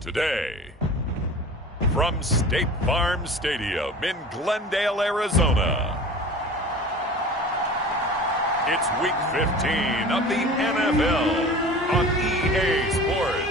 Today, from State Farm Stadium in Glendale, Arizona, it's Week 15 of the NFL on EA Sports.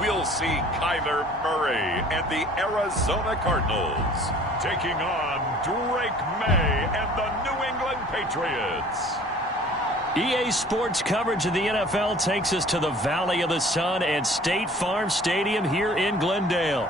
We'll see Kyler Murray and the Arizona Cardinals taking on Drake May and the New England Patriots. EA Sports coverage of the NFL takes us to the Valley of the Sun and State Farm Stadium here in Glendale.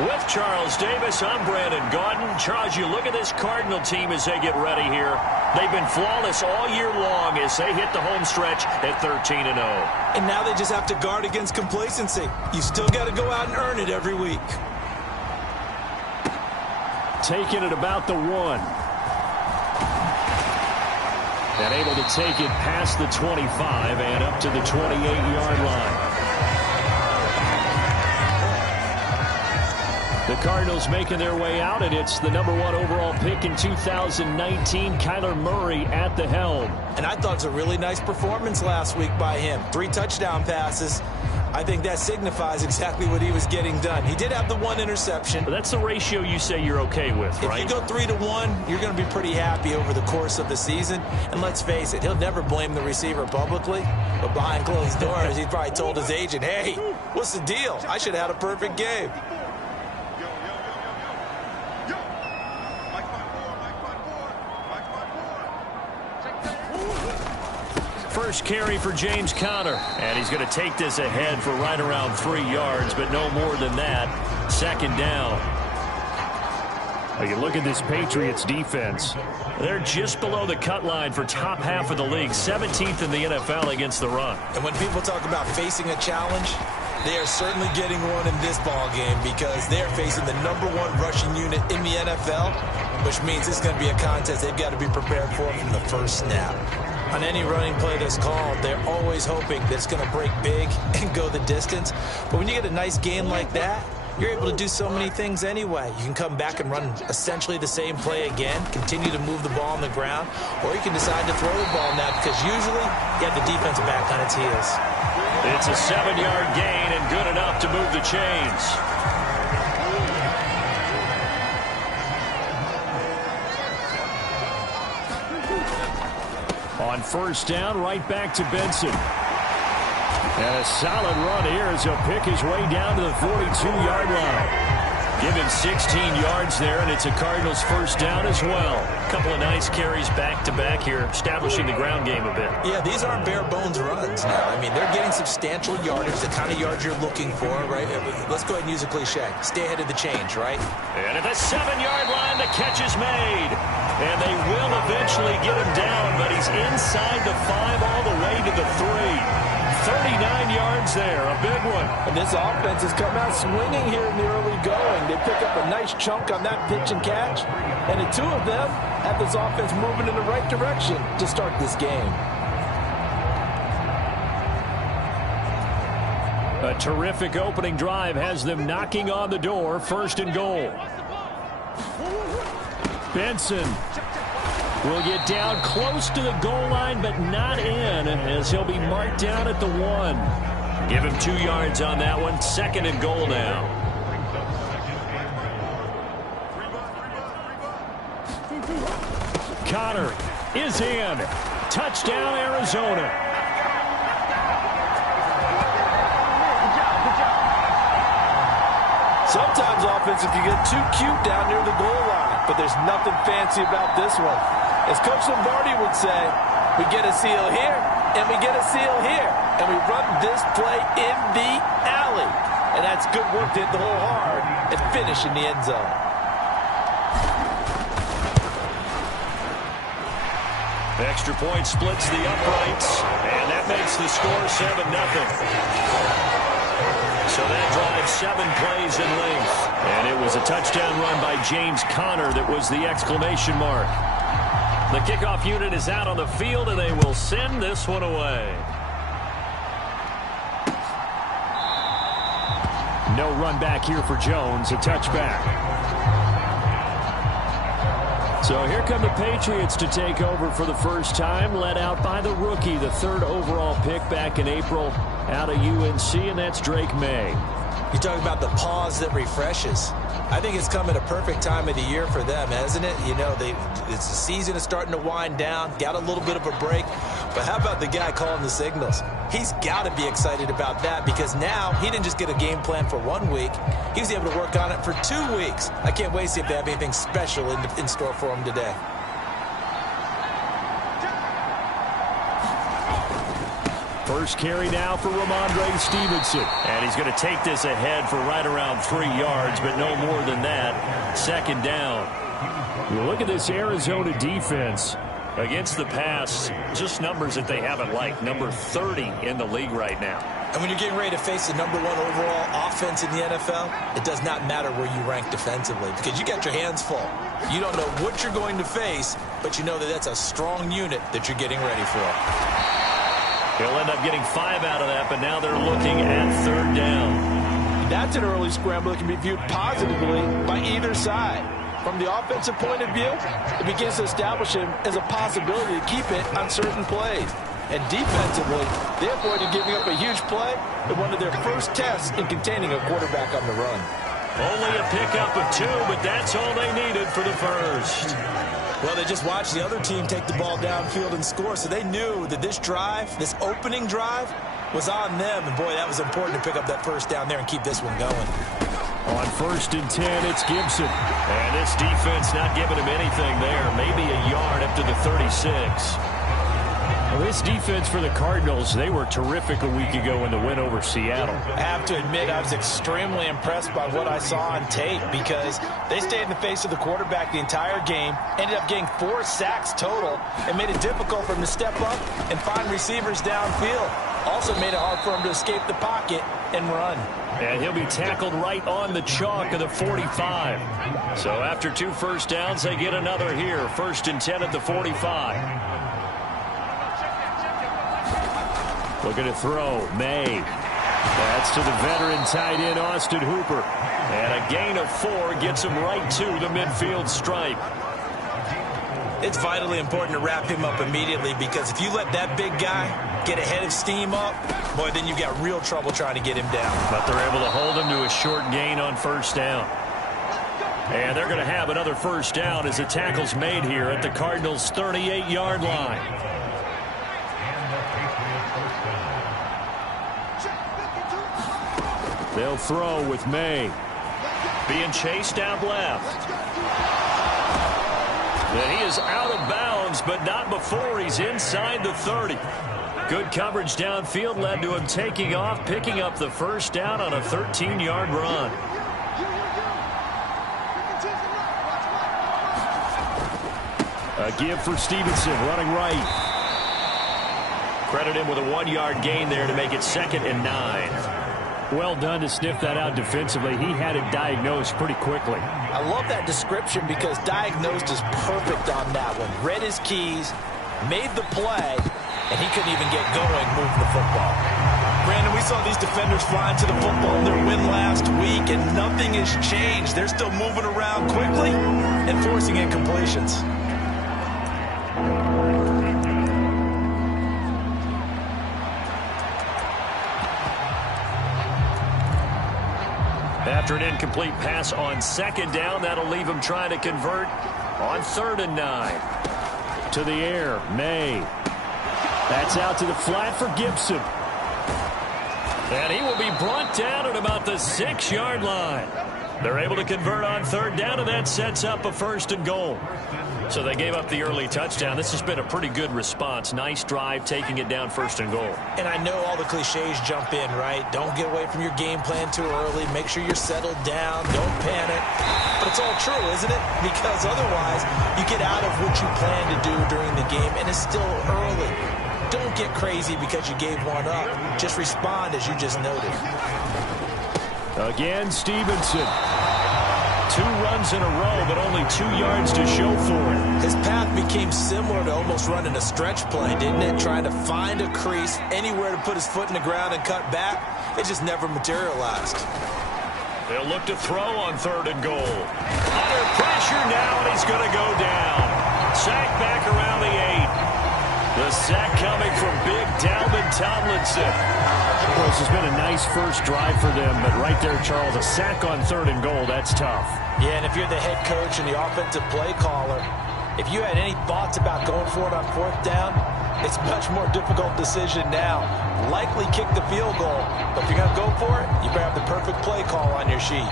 With Charles Davis, I'm Brandon Gaudin. Charles, you look at this Cardinal team as they get ready here. They've been flawless all year long as they hit the home stretch at 13-0. And now they just have to guard against complacency. You still got to go out and earn it every week. Taking it about the 1. And able to take it past the 25 and up to the 28-yard line. The Cardinals making their way out, and it's the #1 overall pick in 2019, Kyler Murray at the helm. And I thought it was a really nice performance last week by him. 3 touchdown passes. I think that signifies exactly what he was getting done. He did have the 1 interception. But that's the ratio you say you're okay with, right? If you go 3-1, you're going to be pretty happy over the course of the season. And let's face it, he'll never blame the receiver publicly. But behind closed doors, he probably told his agent, hey, what's the deal? I should have had a perfect game. First carry for James Conner, and he's going to take this ahead for right around 3 yards, but no more than that. Second down. Well, you look at this Patriots defense. They're just below the cut line for top half of the league, 17th in the NFL against the run. And when people talk about facing a challenge, they are certainly getting one in this ball game because they're facing the #1 rushing unit in the NFL, which means it's going to be a contest they've got to be prepared for from the first snap. On any running play that's called, they're always hoping that it's going to break big and go the distance. But when you get a nice gain like that, you're able to do so many things anyway. You can come back and run essentially the same play again, continue to move the ball on the ground, or you can decide to throw the ball now because usually you have the defense back on its heels. It's a 7-yard gain and good enough to move the chains. On first down, right back to Benson. And a solid run here as he'll pick his way down to the 42-yard line. Give him 16 yards there, and it's a Cardinals first down as well. A couple of nice carries back-to-back here, establishing the ground game a bit. Yeah, these aren't bare-bones runs now. I mean, they're getting substantial yardage, the kind of yards you're looking for, right? Let's go ahead and use a cliche. Stay ahead of the change, right? And at the 7-yard line, the catch is made. And they will eventually get him down, but he's inside the 5 all the way to the 3. 39 yards there, a big one. And this offense has come out swinging here in the early going. They pick up a nice chunk on that pitch and catch, and the 2 of them have this offense moving in the right direction to start this game. A terrific opening drive has them knocking on the door, 1st and goal. Benson will get down close to the goal line, but not in, as he'll be marked down at the 1. Give him 2 yards on that one. 2nd and goal now. Conner is in. Touchdown, Arizona. Sometimes offenses can get too cute down near the goal line, but there's nothing fancy about this one. As Coach Lombardi would say, We get a seal here, and we get a seal here. And we run this play in the alley. And that's good work to hit the hole hard and finish in the end zone. Extra point splits the uprights, and that makes the score 7-0. So that drives 7 plays in length. And it was a touchdown run by James Conner that was the exclamation mark. The kickoff unit is out on the field, and they will send this one away. No run back here for Jones, a touchback. So here come the Patriots to take over for the first time, led out by the rookie, the 3rd overall pick back in April out of UNC, and that's Drake May. You talk about the pause that refreshes. I think it's come at a perfect time of the year for them, hasn't it? You know, the season is starting to wind down, got a little bit of a break. But how about the guy calling the signals? He's got to be excited about that because now he didn't just get a game plan for 1 week. He was able to work on it for 2 weeks. I can't wait to see if they have anything special in store for him today. First carry now for Ramondre Stevenson. And he's going to take this ahead for right around 3 yards, but no more than that. 2nd down. You look at this Arizona defense against the pass, just numbers that they haven't liked. Number 30 in the league right now. And when you're getting ready to face the #1 overall offense in the NFL, it does not matter where you rank defensively because you got your hands full. You don't know what you're going to face, but you know that that's a strong unit that you're getting ready for. He'll end up getting 5 out of that, but now they're looking at 3rd down. That's an early scramble that can be viewed positively by either side. From the offensive point of view, it begins to establish him as a possibility to keep it on certain plays. And defensively, they avoided giving up a huge play in one of their first tests in containing a quarterback on the run. Only a pickup of 2, but that's all they needed for the first. Well, they just watched the other team take the ball downfield and score, so they knew that this drive, this opening drive, was on them. And, boy, that was important to pick up that first down there and keep this one going. On 1st and 10, it's Gibson. And this defense not giving him anything there. Maybe a yard up to the 36. Well, this defense for the Cardinals, they were terrific a week ago in the win over Seattle. I have to admit, I was extremely impressed by what I saw on tape because they stayed in the face of the quarterback the entire game, ended up getting 4 sacks total, and made it difficult for him to step up and find receivers downfield. Also made it hard for him to escape the pocket and run. And he'll be tackled right on the chalk of the 45. So after 2 first downs, they get another here. 1st and 10 at the 45. Looking to throw, May. That's to the veteran tight end, Austin Hooper. And a gain of 4 gets him right to the midfield stripe. It's vitally important to wrap him up immediately because if you let that big guy get ahead of steam up, boy, then you've got real trouble trying to get him down. But they're able to hold him to a short gain on 1st down. And they're going to have another 1st down as the tackle's made here at the Cardinals' 38-yard line. They'll throw with May. Being chased out left. And he is out of bounds, but not before he's inside the 30. Good coverage downfield led to him taking off, picking up the 1st down on a 13-yard run. A give for Stevenson, running right. Credit him with a 1-yard gain there to make it 2nd and 9. Well done to sniff that out defensively. He had it diagnosed pretty quickly. I love that description because diagnosed is perfect on that one. Read his keys, made the play, and he couldn't even get going moving the football. Brandon, we saw these defenders flying to the football in their win last week, and nothing has changed. They're still moving around quickly and forcing incompletions. After an incomplete pass on 2nd down, that'll leave him trying to convert on 3rd and 9. To the air, May. That's out to the flat for Gibson. And he will be brought down at about the 6-yard line. They're able to convert on 3rd down, and that sets up a 1st and goal. So they gave up the early touchdown. This has been a pretty good response. Nice drive, taking it down 1st and goal. And I know all the cliches jump in, right? Don't get away from your game plan too early. Make sure you're settled down. Don't panic. But it's all true, isn't it? Because otherwise, you get out of what you plan to do during the game, and it's still early. Don't get crazy because you gave one up. Just respond as you just noted. Again, Stevenson. 2 runs in a row, but only 2 yards to show for it. His path became similar to almost running a stretch play, didn't it? Trying to find a crease, anywhere to put his foot in the ground and cut back. It just never materialized. They'll look to throw on 3rd and goal. Under pressure now, and he's going to go down. Sack back around the 8. The sack coming from big Dalvin Tomlinson. Well, this has been a nice first drive for them, but right there, Charles, a sack on 3rd and goal, that's tough. Yeah, and if you're the head coach and the offensive play caller, if you had any thoughts about going for it on 4th down, it's a much more difficult decision now. Likely kick the field goal, but if you're going to go for it, you better have the perfect play call on your sheet.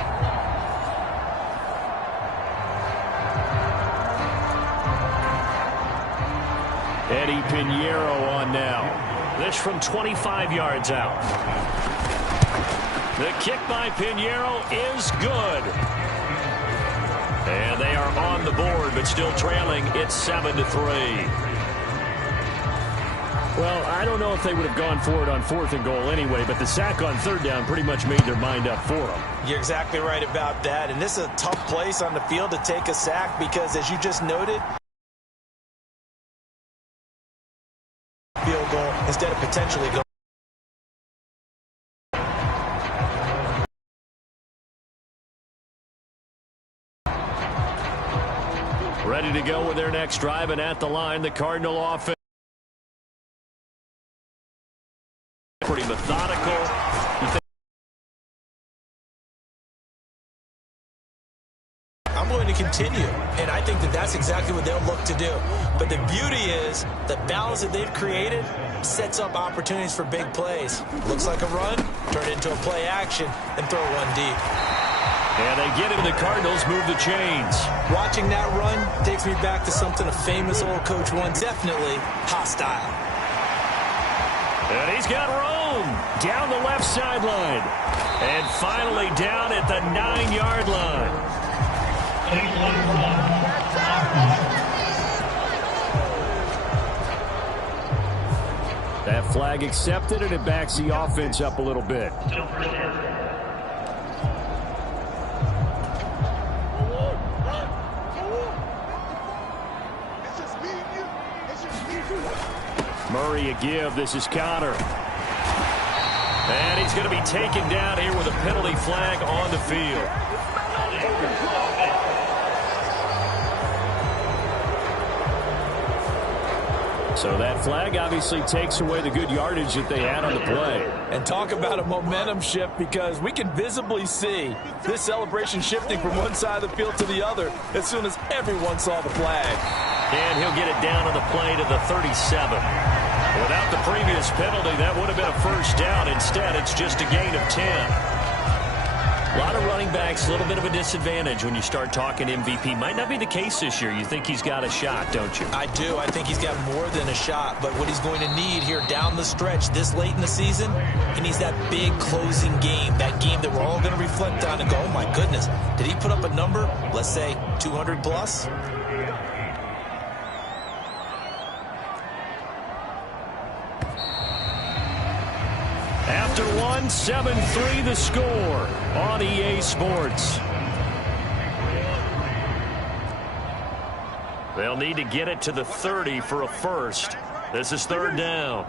Eddie Pinheiro on now. This from 25 yards out. The kick by Pinheiro is good. And they are on the board, but still trailing. It's 7-3. Well, I don't know if they would have gone for it on 4th and goal anyway, but the sack on 3rd down pretty much made their mind up for them. You're exactly right about that. And this is a tough place on the field to take a sack because, as you just noted, field goal instead of potentially going. Ready to go with their next drive, and at the line, the Cardinal offense. Pretty methodical. I'm going to continue, and I think that that's exactly what they'll look to do. But the beauty is the balance that they've created sets up opportunities for big plays. Looks like a run, turn it into a play action, and throw one deep. And they get him. The Cardinals move the chains. Watching that run takes me back to something a famous old coach once. Definitely hostile. And he's got room down the left sideline. And finally down at the 9-yard line. That flag accepted, and it backs the offense up a little bit. Murray a give. This is Connor. And he's going to be taken down here with a penalty flag on the field. So that flag obviously takes away the good yardage that they had on the play. And talk about a momentum shift, because we can visibly see this celebration shifting from one side of the field to the other as soon as everyone saw the flag. And he'll get it down on the play to the 37. Without the previous penalty, that would have been a first down. Instead, it's just a gain of 10. A lot of running backs, a little bit of a disadvantage when you start talking MVP. Might not be the case this year. You think he's got a shot, don't you? I do. I think he's got more than a shot. But what he's going to need here down the stretch this late in the season, he needs that big closing game, that game that we're all going to reflect on and go, oh, my goodness, did he put up a number, let's say 200 plus? After one, 7-3 the score on EA Sports. They'll need to get it to the 30 for a first. This is 3rd down.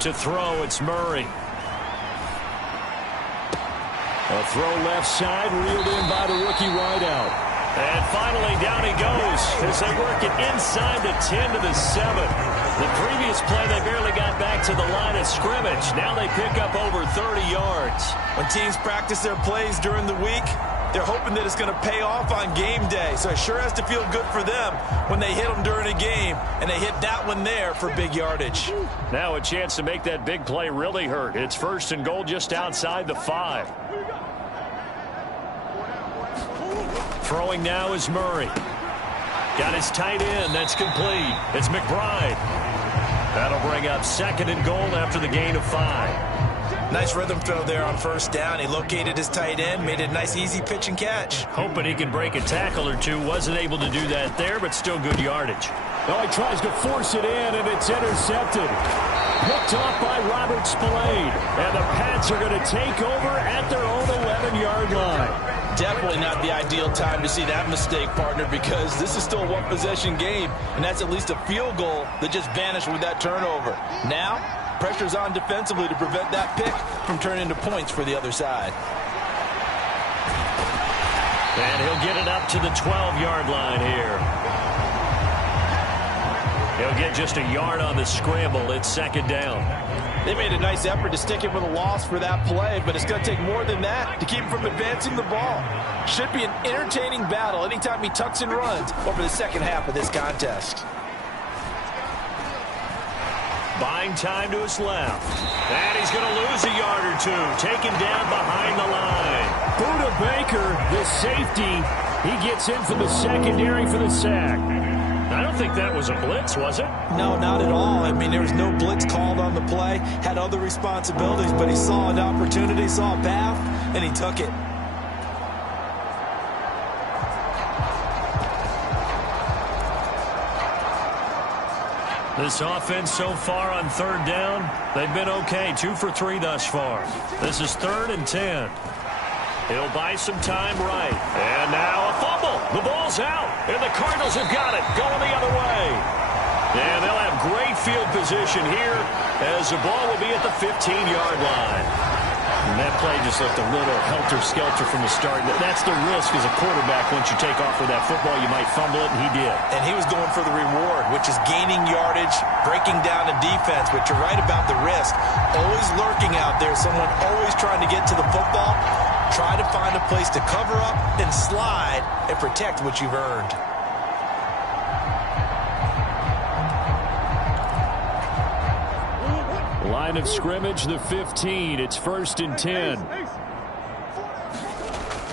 To throw, it's Murray. A throw left side, reeled in by the rookie wideout. And finally, down he goes as they work it inside the 10 to the 7. The previous play, they barely got back to the line of scrimmage. Now they pick up over 30 yards. When teams practice their plays during the week, they're hoping that it's going to pay off on game day. So it sure has to feel good for them when they hit them during a game, and they hit that one there for big yardage. Now a chance to make that big play really hurt. It's 1st and goal just outside the 5. Throwing now is Murray. Got his tight end. That's complete. It's McBride. That'll bring up 2nd and goal after the gain of 5. Nice rhythm throw there on 1st down. He located his tight end, made it a nice, easy pitch and catch. Hoping he can break a tackle or two. Wasn't able to do that there, but still good yardage. Oh, he tries to force it in, and it's intercepted. Picked off by Robert Spillane. And the Pats are going to take over at their own 11-yard line. Definitely not the ideal time to see that mistake, partner, because this is still a one-possession game, and that's at least a field goal that just vanished with that turnover. Now, pressure's on defensively to prevent that pick from turning into points for the other side. And he'll get it up to the 12-yard line here. He'll get just a yard on the scramble. It's 2nd down. They made a nice effort to stick him with a loss for that play, but it's going to take more than that to keep him from advancing the ball. Should be an entertaining battle anytime he tucks and runs over the second half of this contest. Buying time to his left. And he's going to lose a yard or two. Taken down behind the line. Buda Baker, the safety, he gets in for the secondary for the sack. I don't think that was a blitz, was it? No, not at all. I mean, there was no blitz called on the play. Had other responsibilities, but he saw an opportunity, saw a path, and he took it. This offense so far on 3rd down, they've been okay. 2 for 3 thus far. This is 3rd and 10. He'll buy some time right. And now a fumble. The ball's out. And the Cardinals have got it. Going the other way. And they'll have great field position here as the ball will be at the 15-yard line. And that play just looked a little helter-skelter from the start. That's the risk as a quarterback. Once you take off with that football, you might fumble it, and he did. And he was going for the reward, which is gaining yardage, breaking down the defense. But you're right about the risk. Always lurking out there. Someone always trying to get to the football. Try to find a place to cover up and slide and protect what you've earned. Line of scrimmage, the 15. It's 1st and 10.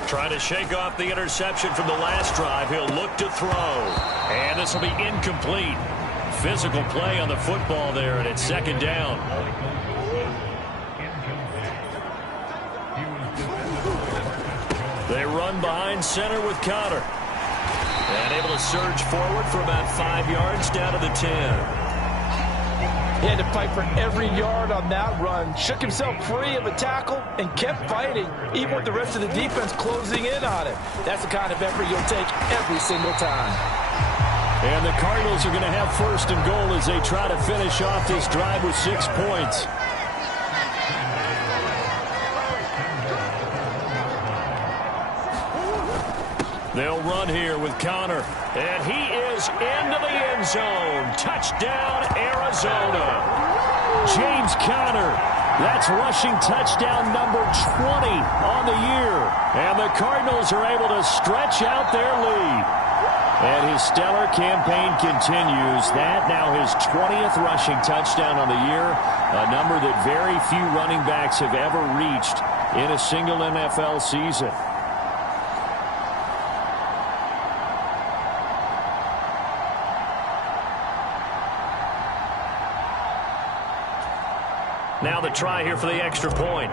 Trying to shake off the interception from the last drive. He'll look to throw. And this will be incomplete. Physical play on the football there, and it's 2nd down. They run behind center with Connor. And able to surge forward for about 5 yards down to the 10. He had to fight for every yard on that run. Shook himself free of a tackle and kept fighting, even with the rest of the defense closing in on him. That's the kind of effort you'll take every single time. And the Cardinals are going to have 1st and goal as they try to finish off this drive with 6 points. They'll run here with Connor. And he is into the end zone. Touchdown, Arizona. James Conner. That's rushing touchdown number 20 on the year. And the Cardinals are able to stretch out their lead. And his stellar campaign continues. That now his 20th rushing touchdown on the year. A number that very few running backs have ever reached in a single NFL season. Now the try here for the extra point.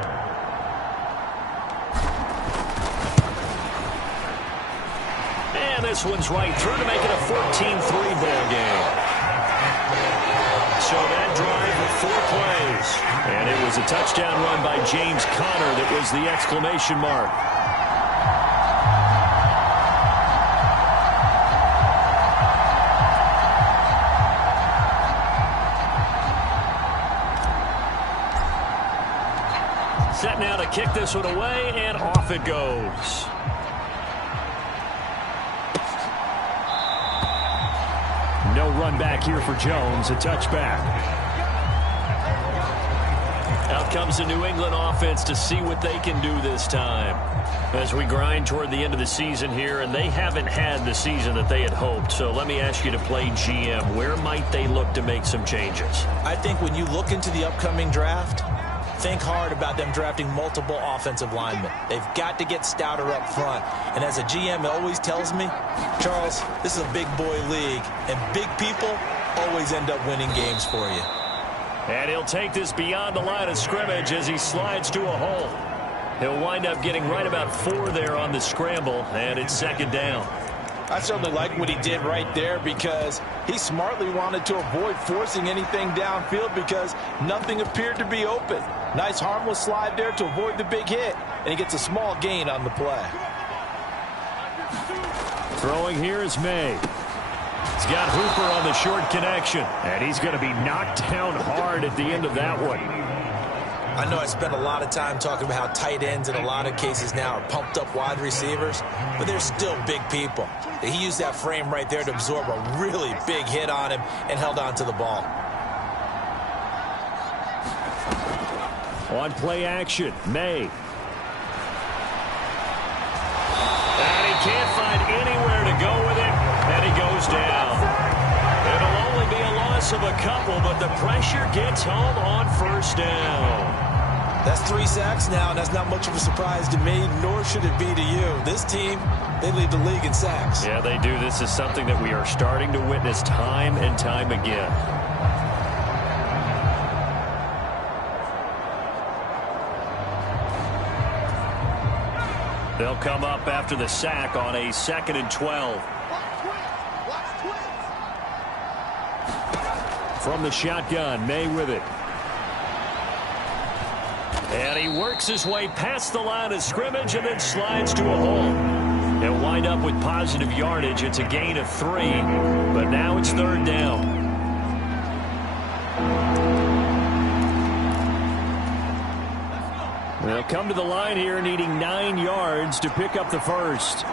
And this one's right through to make it a 14-3 ball game. So that drive with 4 plays. And it was a touchdown run by James Conner that was the exclamation mark. Set now to kick this one away, and off it goes. No run back here for Jones, a touchback. Out comes the New England offense to see what they can do this time. As we grind toward the end of the season here, and they haven't had the season that they had hoped. So let me ask you to play GM. Where might they look to make some changes? I think when you look into the upcoming draft, think hard about them drafting multiple offensive linemen. They've got to get stouter up front. And as a GM always tells me, Charles, this is a big boy league, and big people always end up winning games for you. And he'll take this beyond the line of scrimmage as he slides to a hole. He'll wind up getting right about 4 there on the scramble, and it's second down. I certainly like what he did right there because he smartly wanted to avoid forcing anything downfield because nothing appeared to be open. Nice harmless slide there to avoid the big hit, and he gets a small gain on the play. Throwing here is May. He's got Hooper on the short connection, and he's going to be knocked down hard at the end of that one. I know I spent a lot of time talking about how tight ends in a lot of cases now are pumped up wide receivers, but they're still big people. He used that frame right there to absorb a really big hit on him and held on to the ball. On play action, May. And he can't find anywhere to go with it, and he goes down. It'll only be a loss of a couple, but the pressure gets home on first down. That's 3 sacks now, and that's not much of a surprise to me, nor should it be to you. This team, they lead the league in sacks. Yeah, they do. This is something that we are starting to witness time and time again. They'll come up after the sack on a 2nd and 12. From the shotgun, May with it. And he works his way past the line of scrimmage and then slides to a hole. He'll wind up with positive yardage. It's a gain of 3, but now it's 3rd down. They'll come to the line here needing 9 yards to pick up the first.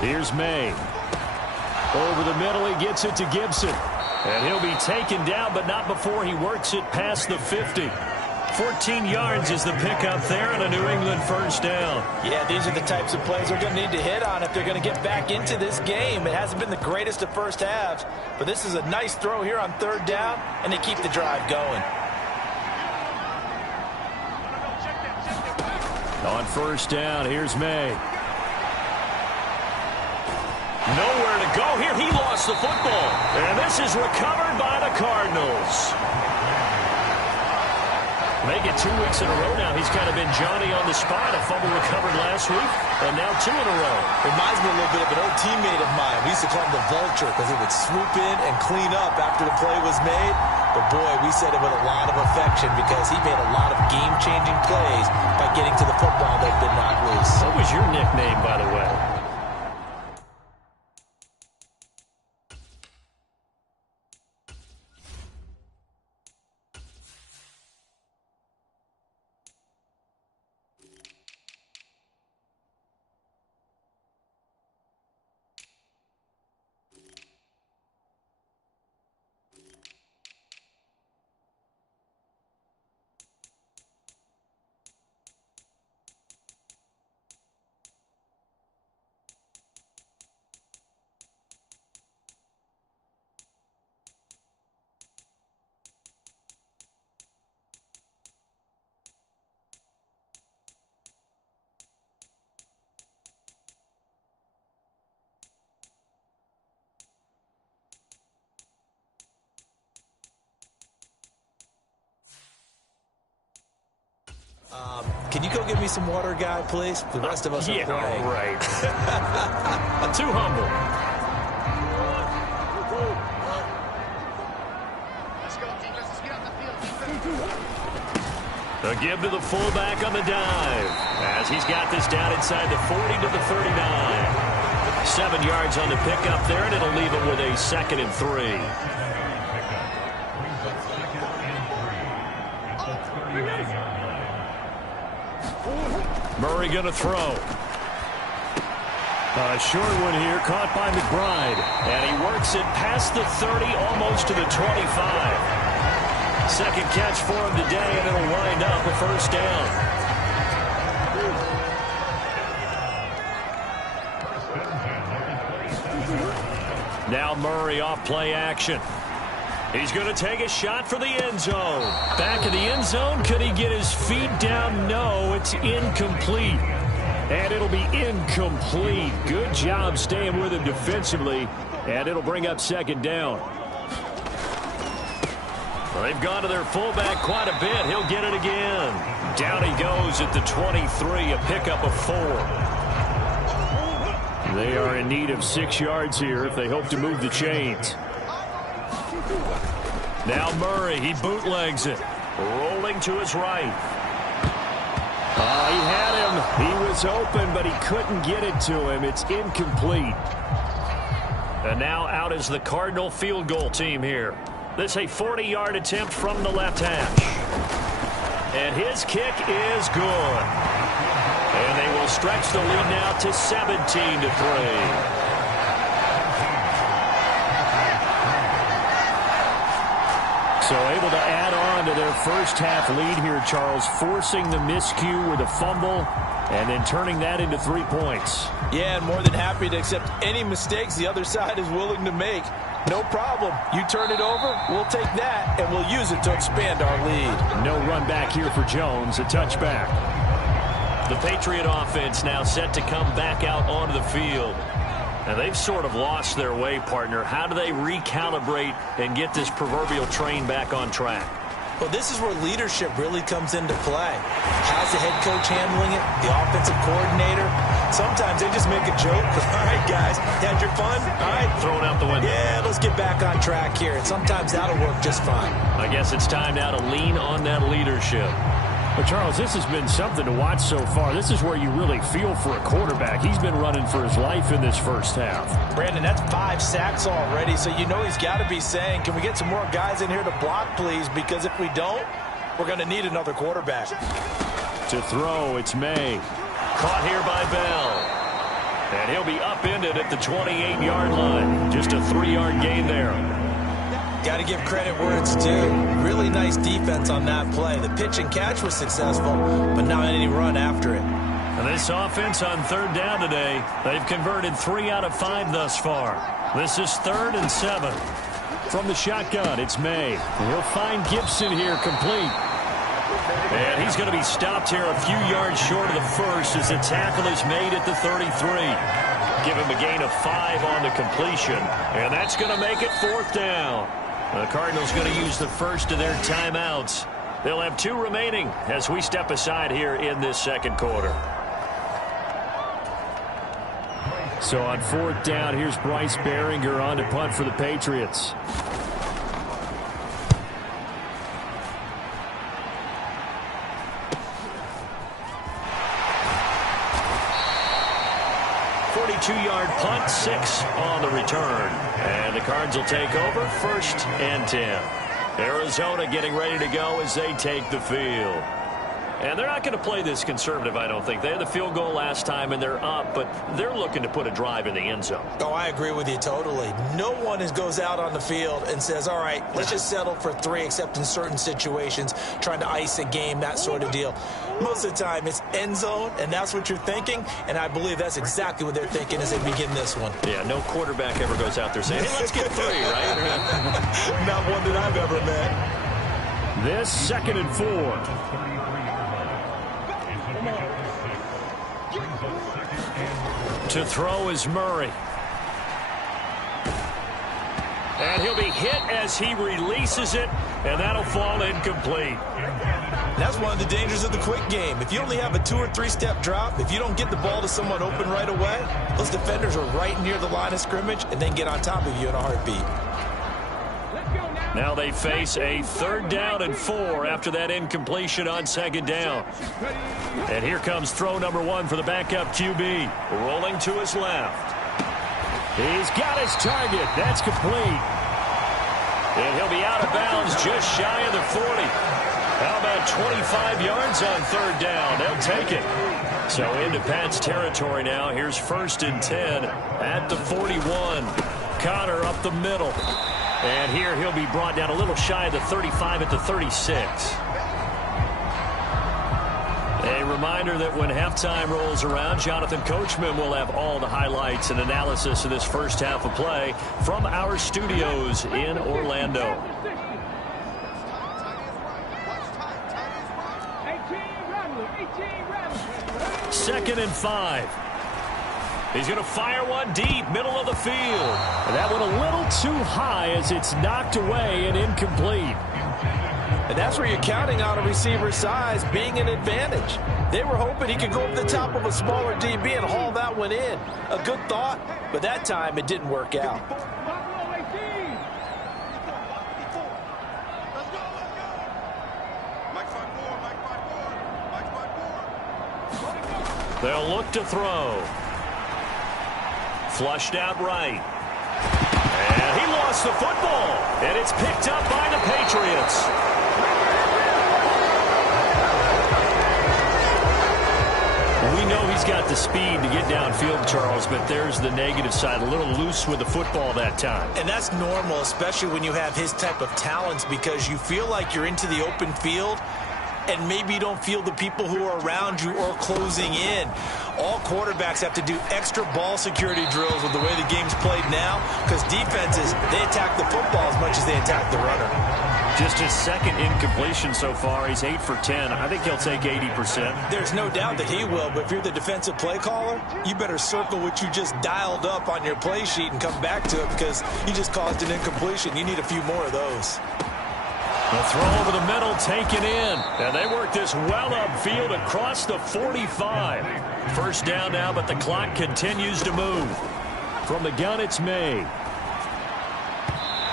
Here's May. Over the middle, he gets it to Gibson. And he'll be taken down, but not before he works it past the 50. 14 yards is the pickup there and a New England first down. Yeah, these are the types of plays they're going to need to hit on if they're going to get back into this game. It hasn't been the greatest of first halves, but this is a nice throw here on 3rd down, and they keep the drive going. On first down, here's May. Nowhere to go here. He lost the football. And this is recovered by the Cardinals. Make it 2 weeks in a row now. He's kind of been Johnny on the spot. A fumble recovered last week, and now 2 in a row. Reminds me a little bit of an old teammate of mine. We used to call him the Vulture because he would swoop in and clean up after the play was made. But, boy, we said it with a lot of affection because he made a lot of game-changing plays by getting to the football that had been knocked loose. What was your nickname, by the way? Can you go get me some water, guy, please? The rest of us are playing. Yeah, right. Too humble. The give to the fullback on the dive as he's got this down inside the 40 to the 39. 7 yards on the pickup there, and it'll leave him with a 2nd and 3. Murray going to throw. A short one here, caught by McBride. And he works it past the 30, almost to the 25. Second catch for him today, and it'll wind up a first down. Now Murray off play action. He's going to take a shot for the end zone. Back in the end zone. Could he get his feet down? No, it's incomplete. And it'll be incomplete. Good job staying with him defensively. And it'll bring up second down. Well, they've gone to their fullback quite a bit. He'll get it again. Down he goes at the 23, a pickup of 4. They are in need of 6 yards here if they hope to move the chains. Now Murray, he bootlegs it. Rolling to his right. He had him. He was open, but he couldn't get it to him. It's incomplete. And now out is the Cardinal field goal team here. This is a 40-yard attempt from the left hash. And his kick is good. And they will stretch the lead now to 17-3. So able to add on to their first half lead here, Charles, forcing the miscue with a fumble and then turning that into 3 points. Yeah, and more than happy to accept any mistakes the other side is willing to make. No problem. You turn it over, we'll take that, and we'll use it to expand our lead. No run back here for Jones, a touchback. The Patriot offense now set to come back out onto the field. And they've sort of lost their way, partner. How do they recalibrate and get this proverbial train back on track? Well, this is where leadership really comes into play. How's the head coach handling it? The offensive coordinator? Sometimes they just make a joke. All right, guys, had your fun? All right. Throw it out the window. Yeah, let's get back on track here. And sometimes that'll work just fine. I guess it's time now to lean on that leadership. Well, Charles, this has been something to watch so far. This is where you really feel for a quarterback. He's been running for his life in this first half. Brandon, that's 5 sacks already, so you know he's got to be saying, can we get some more guys in here to block, please? Because if we don't, we're going to need another quarterback. To throw, it's May. Caught here by Bell. And he'll be upended at the 28-yard line. Just a 3-yard gain there. Got to give credit where it's due. Really nice defense on that play. The pitch and catch was successful, but not any run after it. And this offense on third down today, they've converted 3 out of 5 thus far. This is 3rd and 7. From the shotgun, it's May. He'll find Gibson here complete. And he's going to be stopped here a few yards short of the first as the tackle is made at the 33. Give him a gain of 5 on the completion. And that's going to make it 4th down. The Cardinals going to use the first of their timeouts. They'll have 2 remaining as we step aside here in this second quarter. So on 4th down, here's Bryce Behringer on to punt for the Patriots. Two-yard punt, 6 on the return. And the Cards will take over 1st and 10. Arizona getting ready to go as they take the field. And they're not going to play this conservative, I don't think. They had the field goal last time, and they're up, but they're looking to put a drive in the end zone. Oh, I agree with you totally. No one goes out on the field and says, all right, let's just settle for 3, except in certain situations, trying to ice a game, that sort of deal. Most of the time, it's end zone, and that's what you're thinking, and I believe that's exactly what they're thinking as they begin this one. Yeah, no quarterback ever goes out there saying, hey, let's get 3, right? Not one that I've ever met. This 2nd and 4. To throw is Murray. And he'll be hit as he releases it, and that'll fall incomplete. That's one of the dangers of the quick game. If you only have a 2- or 3-step drop, if you don't get the ball to someone open right away, those defenders are right near the line of scrimmage and then get on top of you in a heartbeat. Now they face a 3rd down and 4 after that incompletion on 2nd down. And here comes throw number 1 for the backup QB. Rolling to his left. He's got his target. That's complete. And he'll be out of bounds just shy of the 40. How about 25 yards on 3rd down? They'll take it. So into Pat's territory now. Here's 1st and 10 at the 41. Connor up the middle. And here he'll be brought down a little shy of the 35 at the 36. A reminder that when halftime rolls around, Jonathan Coachman will have all the highlights and analysis of this first half of play from our studios in Orlando. Second and 5. He's going to fire one deep, middle of the field. And that one a little too high as it's knocked away and incomplete. And that's where you're counting on a receiver's size being an advantage. They were hoping he could go up the top of a smaller DB and haul that one in. A good thought, but that time it didn't work out. They'll look to throw. Flushed out right. And he lost the football. And it's picked up by the Patriots. We know he's got the speed to get downfield, Charles, but there's the negative side. A little loose with the football that time. And that's normal, especially when you have his type of talents, because you feel like you're into the open field and maybe you don't feel the people who are around you or closing in. All quarterbacks have to do extra ball security drills with the way the game's played now, because defenses, they attack the football as much as they attack the runner. Just his second incompletion so far. He's 8 for 10. I think he'll take 80%. There's no doubt that he will, but if you're the defensive play caller, you better circle what you just dialed up on your play sheet and come back to it, because you just caused an incompletion. You need a few more of those. The throw over the middle, taken in. And they work this well upfield across the 45. First down now, but the clock continues to move. From the gun, it's May.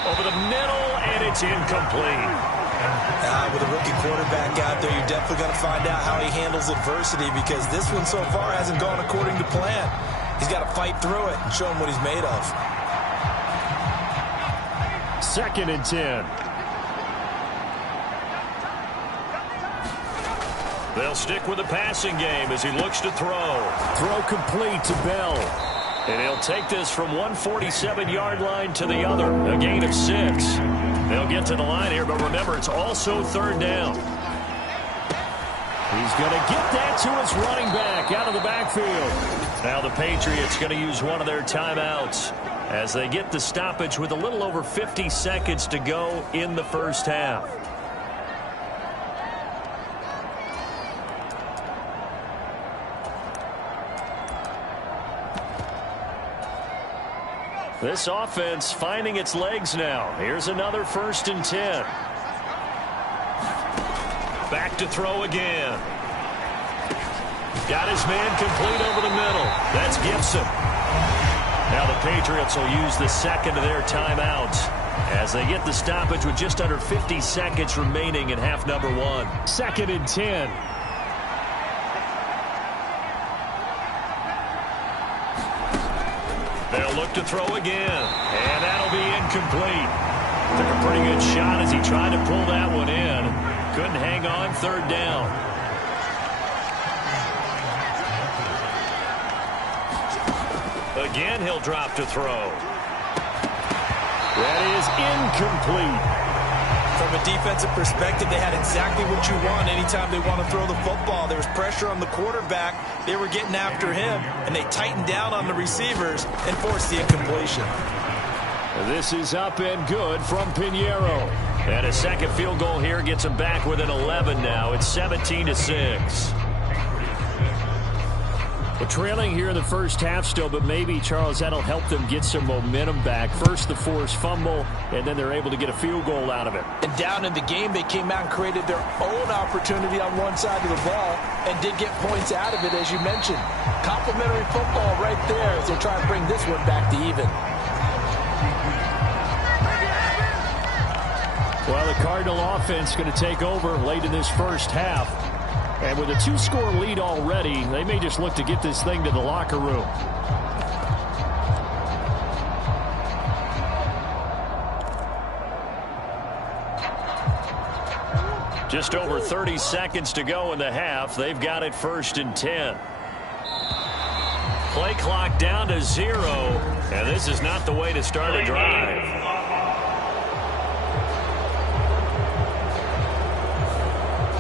Over the middle, and it's incomplete. With a rookie quarterback out there, you're definitely going to find out how he handles adversity, because this one so far hasn't gone according to plan. He's got to fight through it and show him what he's made of. Second and 10. They'll stick with the passing game as he looks to throw. Throw complete to Bell. And he'll take this from 147-yard line to the other. A gain of 6. They'll get to the line here, but remember, it's also third down. He's going to get that to his running back out of the backfield. Now the Patriots going to use one of their timeouts as they get the stoppage with a little over 50 seconds to go in the first half. This offense finding its legs now. Here's another first and 10. Back to throw again. Got his man complete over the middle. That's Gibson. Now the Patriots will use the second of their timeouts as they get the stoppage with just under 50 seconds remaining in half number 1. Second and 10. They'll look to throw again, and that'll be incomplete. Took a pretty good shot as he tried to pull that one in. Couldn't hang on, third down. Again, he'll drop to throw. That is incomplete. From a defensive perspective, they had exactly what you want anytime they want to throw the football. There was pressure on the quarterback. They were getting after him, and they tightened down on the receivers and forced the incompletion. This is up and good from Pinheiro. And a second field goal here gets them back within 11 now. It's 17-6. We're trailing here in the first half still, but maybe, Charles, that'll help them get some momentum back. First, the forced fumble, and then they're able to get a field goal out of it. And down in the game, they came out and created their own opportunity on one side of the ball and did get points out of it, as you mentioned. Complimentary football right there as they try to bring this one back to even. Well, the Cardinal offense going to take over late in this first half. And with a 2-score lead already, they may just look to get this thing to the locker room. Just over 30 seconds to go in the half. They've got it first and 10. Play clock down to 0. And this is not the way to start a drive.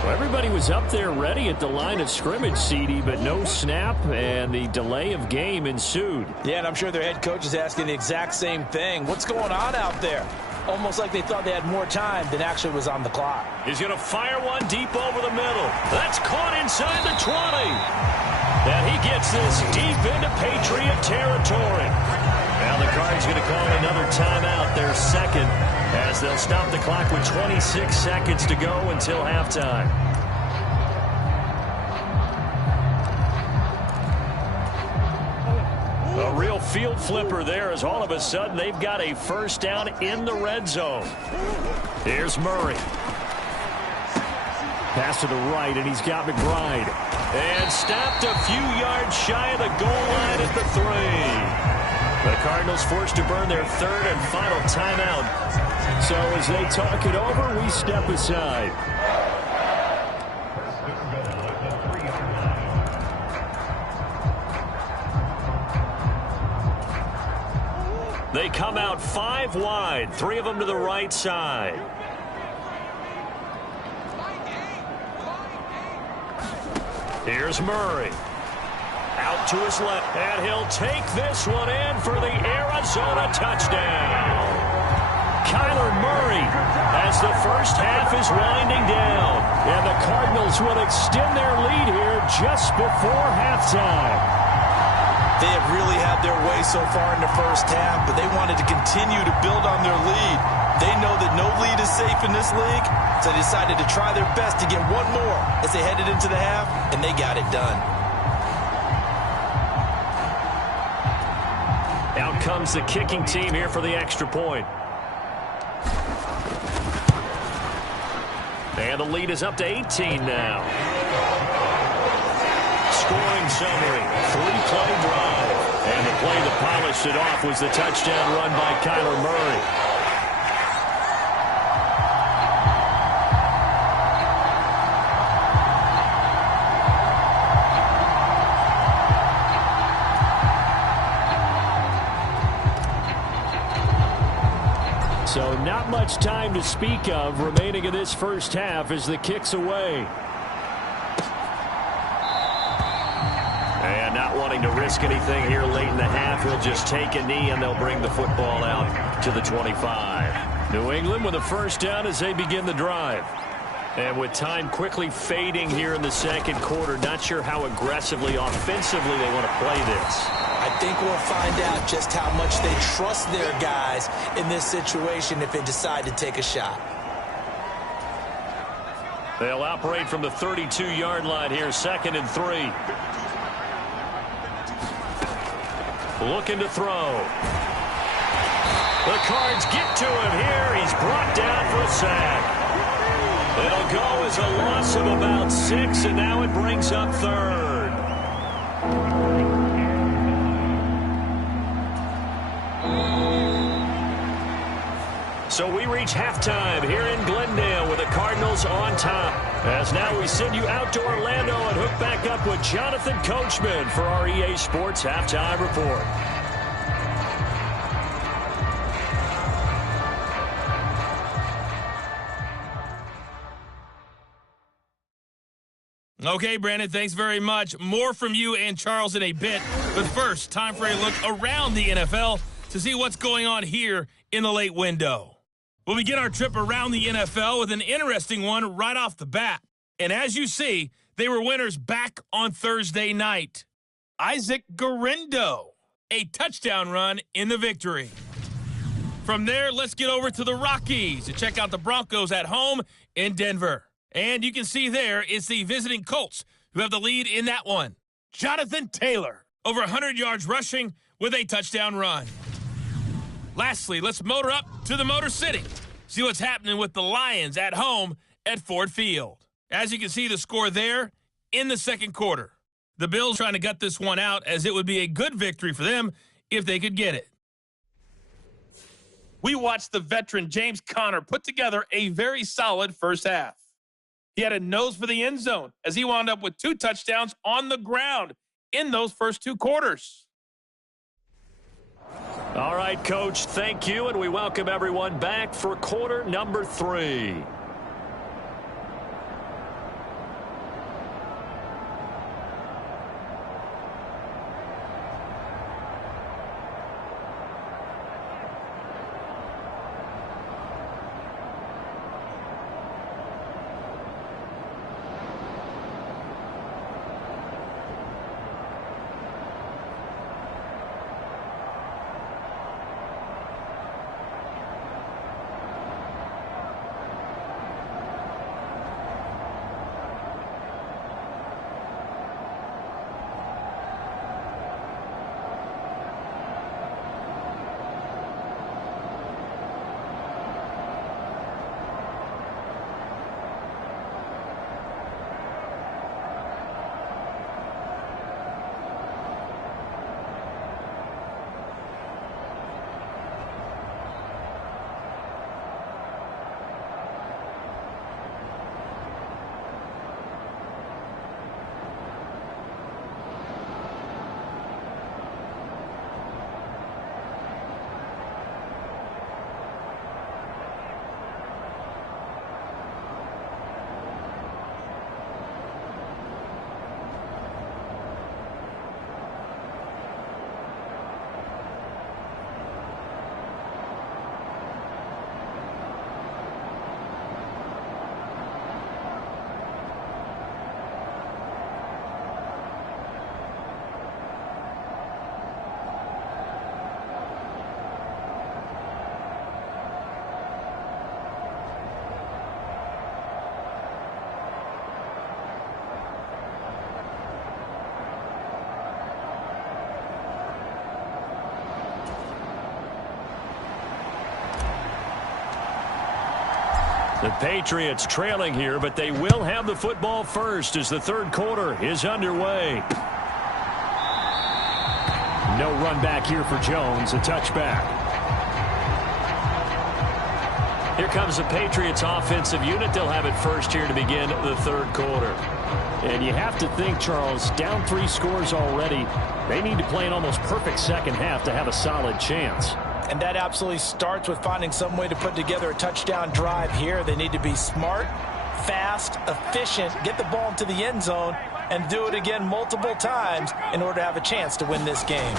Well, everybody was up there ready at the line of scrimmage, CD, but no snap, and the delay of game ensued. Yeah, and I'm sure their head coach is asking the exact same thing. What's going on out there? Almost like they thought they had more time than actually was on the clock. He's going to fire one deep over the middle. That's caught inside the 20. And he gets this deep into Patriot territory. Now the Cards going to call another timeout, their second, as they'll stop the clock with 26 seconds to go until halftime. A real field flipper there, as all of a sudden they've got a first down in the red zone. Here's Murray. Pass to the right, and he's got McBride. And stopped a few yards shy of the goal line at the 3. The Cardinals forced to burn their third and final timeout. So as they talk it over, we step aside. They come out 5 wide, 3 of them to the right side. Here's Murray. Out to his left, and he'll take this one in for the Arizona touchdown. Kyler Murray, as the first half is winding down, and the Cardinals will extend their lead here just before halftime. They have really had their way so far in the first half, but they wanted to continue to build on their lead. They know that no lead is safe in this league, so they decided to try their best to get one more as they headed into the half, and they got it done. Out comes the kicking team here for the extra point. And the lead is up to 18 now. Scoring summary, 3-play drive. And the play that polished it off was the touchdown run by Kyler Murray. So not much time to speak of remaining in this first half as the kick's away. And not wanting to risk anything here late in the half, he'll just take a knee and they'll bring the football out to the 25. New England with a first down as they begin the drive. And with time quickly fading here in the second quarter, not sure how aggressively, offensively they want to play this. I think we'll find out just how much they trust their guys in this situation if they decide to take a shot. They'll operate from the 32-yard line here, 2nd and 3. Looking to throw. The Cards get to him here. He's brought down for a sack. It'll go as a loss of about 6, and now it brings up 3rd. So we reach halftime here in Glendale with the Cardinals on top. As now we send you out to Orlando and hook back up with Jonathan Coachman for our EA Sports Halftime Report. Okay, Brandon, thanks very much. More from you and Charles in a bit. But first, time for a look around the NFL to see what's going on here in the late window. We'll begin our trip around the NFL with an interesting one right off the bat. And as you see, they were winners back on Thursday night. Isaac Guerrero, a touchdown run in the victory. From there, let's get over to the Rockies to check out the Broncos at home in Denver. And you can see there it's the visiting Colts who have the lead in that one. Jonathan Taylor, over 100 yards rushing with a touchdown run. Lastly, let's motor up to the Motor City. See what's happening with the Lions at home at Ford Field. As you can see, the score there in the second quarter. The Bills trying to gut this one out as it would be a good victory for them if they could get it. We watched the veteran James Conner put together a very solid first half. He had a nose for the end zone as he wound up with 2 touchdowns on the ground in those first 2 quarters. All right, Coach, thank you, and we welcome everyone back for quarter number 3. The Patriots trailing here, but they will have the football first as the third quarter is underway. No run back here for Jones, a touchback. Here comes the Patriots offensive unit. They'll have it first here to begin the third quarter. And you have to think, Charles, down 3 scores already. They need to play an almost perfect second half to have a solid chance. And that absolutely starts with finding some way to put together a touchdown drive here. They need to be smart, fast, efficient, get the ball into the end zone, and do it again multiple times in order to have a chance to win this game.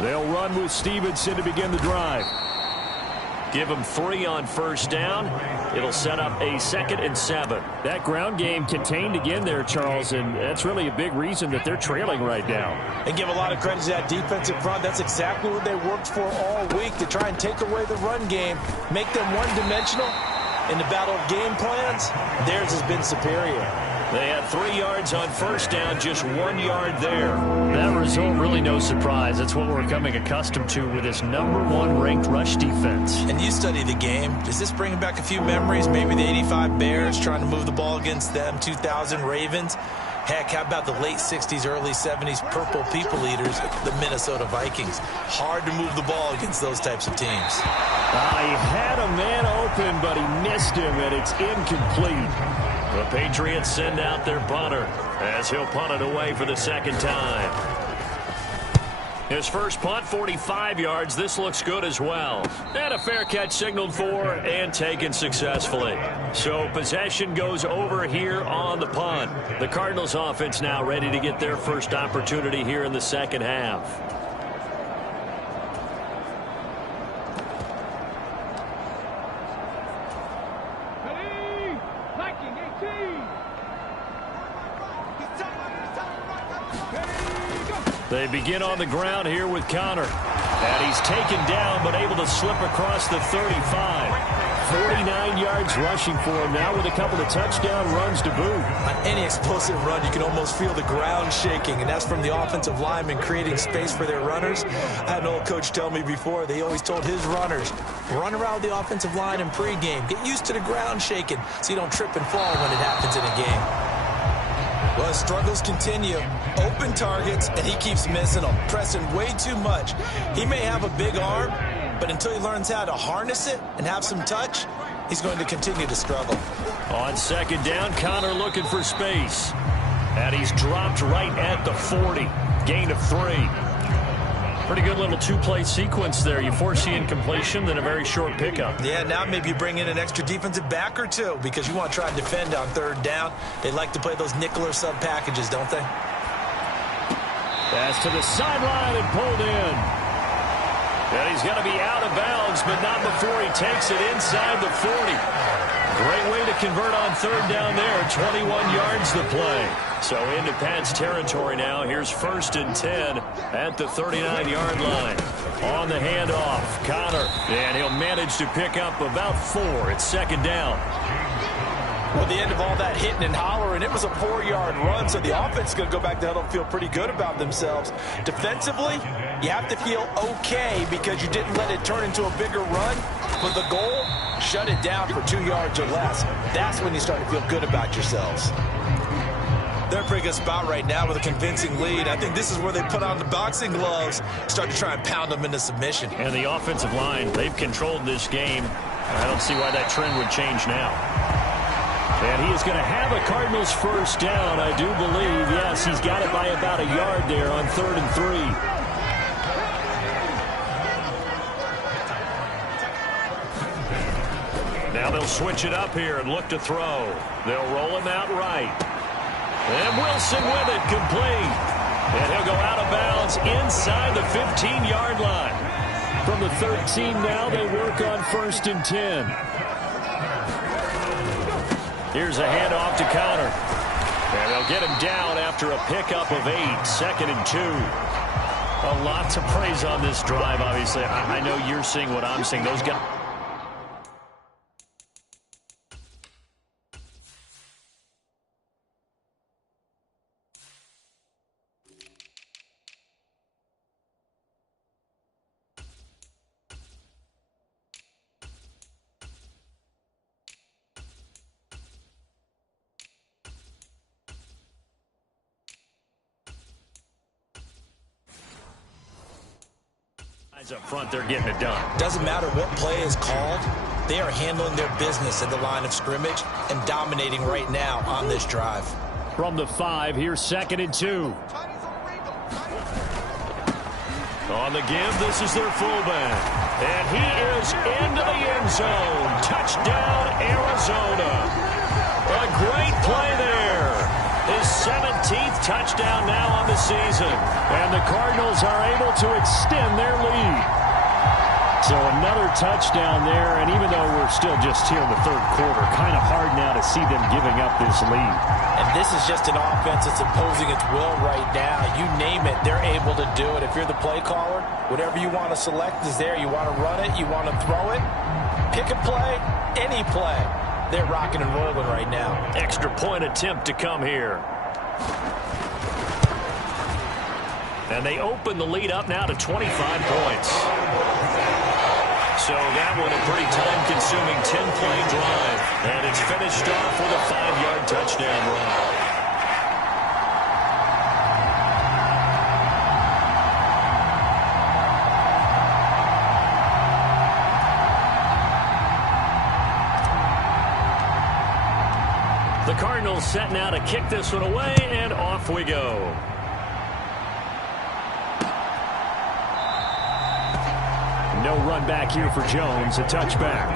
They'll run with Stevenson to begin the drive. Give them 3 on first down. It'll set up a 2nd and 7. That ground game contained again there, Charles, and that's really a big reason that they're trailing right now. And give a lot of credit to that defensive front. That's exactly what they worked for all week, to try and take away the run game, make them one-dimensional. In the battle of game plans, theirs has been superior. They had 3 yards on first down, just 1 yard there. That result, really no surprise. That's what we're becoming accustomed to with this #1 ranked rush defense. And you study the game. Does this bring back a few memories? Maybe the 85 Bears trying to move the ball against them, 2000 Ravens. Heck, how about the late 60s, early 70s Purple People Eaters, the Minnesota Vikings? Hard to move the ball against those types of teams. He had a man open, but he missed him, and it's incomplete. The Patriots send out their punter as he'll punt it away for the second time. His first punt, 45 yards. This looks good as well. And a fair catch signaled for and taken successfully. So possession goes over here on the punt. The Cardinals offense now ready to get their first opportunity here in the second half. They begin on the ground here with Connor. And he's taken down, but able to slip across the 35. 49 yards rushing for him now with a couple of touchdown runs to boot. On any explosive run, you can almost feel the ground shaking, and that's from the offensive linemen creating space for their runners. I had an old coach tell me before, they always told his runners, run around the offensive line in pregame. Get used to the ground shaking so you don't trip and fall when it happens in a game. Well, struggles continue. Open targets, and he keeps missing them, pressing way too much. He may have a big arm, but until he learns how to harness it and have some touch, he's going to continue to struggle. On second down, Connor looking for space. And he's dropped right at the 40. Gain of 3. Pretty good little 2-play sequence there. You foresee incompletion, then a very short pickup. Yeah, now maybe you bring in an extra defensive back or 2 because you want to try and defend on third down. They like to play those nickel or sub packages, don't they? Pass to the sideline and pulled in. And he's going to be out of bounds, but not before he takes it inside the 40. Great way to convert on third down there. 21 yards to play. So into Pat's territory now. Here's 1st and 10 at the 39-yard line. On the handoff, Connor. And he'll manage to pick up about 4. It's second down. Well, the end of all that hitting and hollering, it was a 4-yard run, so the offense is going to go back to huddle and feel pretty good about themselves. Defensively, you have to feel okay because you didn't let it turn into a bigger run. But the goal, shut it down for 2 yards or less. That's when you start to feel good about yourselves. They're in a pretty good spot right now with a convincing lead. I think this is where they put on the boxing gloves, start to try and pound them into submission. And the offensive line, they've controlled this game. I don't see why that trend would change now. And he is going to have a Cardinals first down, I do believe. Yes, he's got it by about a yard there on 3rd and 3. Now they'll switch it up here and look to throw. They'll roll him out right. And Wilson with it, complete. And he'll go out of bounds inside the 15-yard line. From the 13 now, they work on 1st and 10. Here's a handoff to Connor. And they'll get him down after a pickup of 8. 2nd and 2. A lot to praise on this drive, obviously. I know you're seeing what I'm seeing. Those guys... Up front, they're getting it done. Doesn't matter what play is called. They are handling their business at the line of scrimmage and dominating right now on this drive. From the 5, here's 2nd and 2. On the give, this is their fullback. And he is into the end zone. Touchdown, Arizona. A great play there. His 17th touchdown now on the season. And the Cardinals are able to extend their lead. So another touchdown there, and even though we're still just here in the 3rd quarter, kind of hard now to see them giving up this lead. And this is just an offense that's imposing its will right now. You name it, they're able to do it. If you're the play caller, whatever you want to select is there. You want to run it, you want to throw it, pick a play, any play. They're rocking and rolling right now. Extra point attempt to come here. And they open the lead up now to 25 points. So that one a pretty time-consuming 10-play drive. And it's finished off with a 5-yard touchdown run. The Cardinals set now to kick this one away, and off we go. No run back here for Jones, a touchback.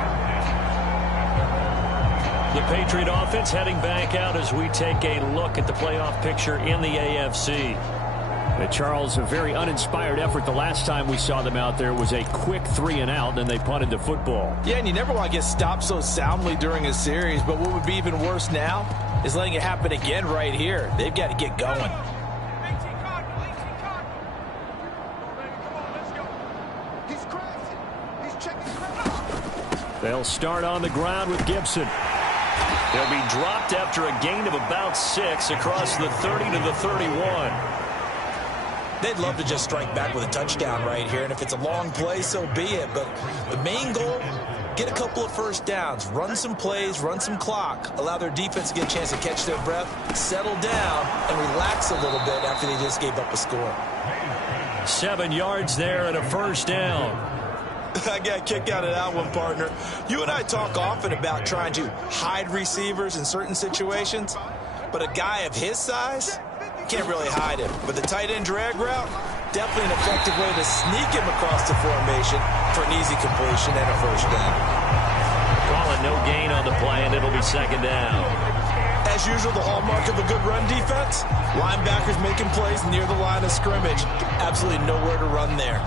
The Patriot offense heading back out as we take a look at the playoff picture in the AFC. Charles, a very uninspired effort. The last time we saw them out there was a quick 3-and-out, and they punted the football. Yeah, and you never want to get stopped so soundly during a series, but what would be even worse now is letting it happen again right here. They've got to get going. They'll start on the ground with Gibson. They'll be dropped after a gain of about 6 across the 30 to the 31. They'd love to just strike back with a touchdown right here, and if it's a long play, so be it. But the main goal, get a couple of first downs, run some plays, run some clock, allow their defense to get a chance to catch their breath, settle down, and relax a little bit after they just gave up a score. 7 yards there and a first down. I got a kick out of that one, partner. You and I talk often about trying to hide receivers in certain situations, but a guy of his size can't really hide him. But the tight end drag route, definitely an effective way to sneak him across the formation for an easy completion and a first down. Calling no gain on the play, and it'll be 2nd down. As usual, the hallmark of a good run defense, linebackers making plays near the line of scrimmage. Absolutely nowhere to run there.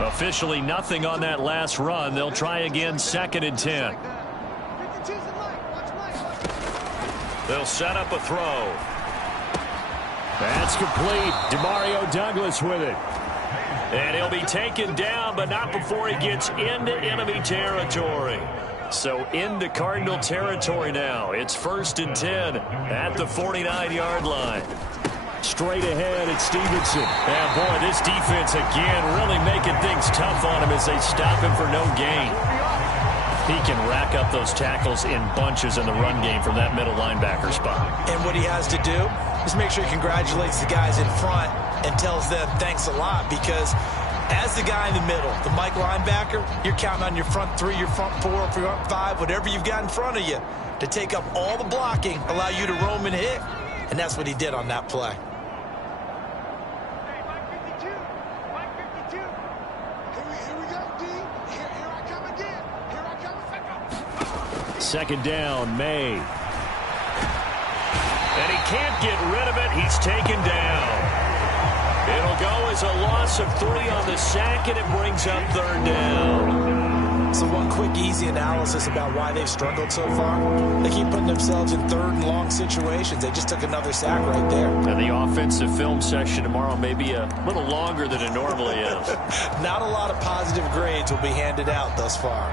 Officially nothing on that last run. They'll try again, 2nd and 10. They'll set up a throw. That's complete. Demario Douglas with it. And he'll be taken down, but not before he gets into enemy territory. So into Cardinal territory now. It's 1st and 10 at the 49-yard line. Straight ahead, it's Stevenson. And boy, this defense again really making things tough on him as they stop him for no gain. He can rack up those tackles in bunches in the run game from that middle linebacker spot. And what he has to do is make sure he congratulates the guys in front and tells them thanks a lot, because as the guy in the middle, the Mike linebacker, you're counting on your front 3, your front 4, your front 5, whatever you've got in front of you to take up all the blocking, allow you to roam and hit. And that's what he did on that play. Second down, May. And he can't get rid of it. He's taken down. It'll go as a loss of 3 on the sack, and it brings up 3rd down. So one quick, easy analysis about why they've struggled so far. They keep putting themselves in 3rd and long situations. They just took another sack right there. And the offensive film session tomorrow may be a little longer than it normally is. Not a lot of positive grades will be handed out thus far.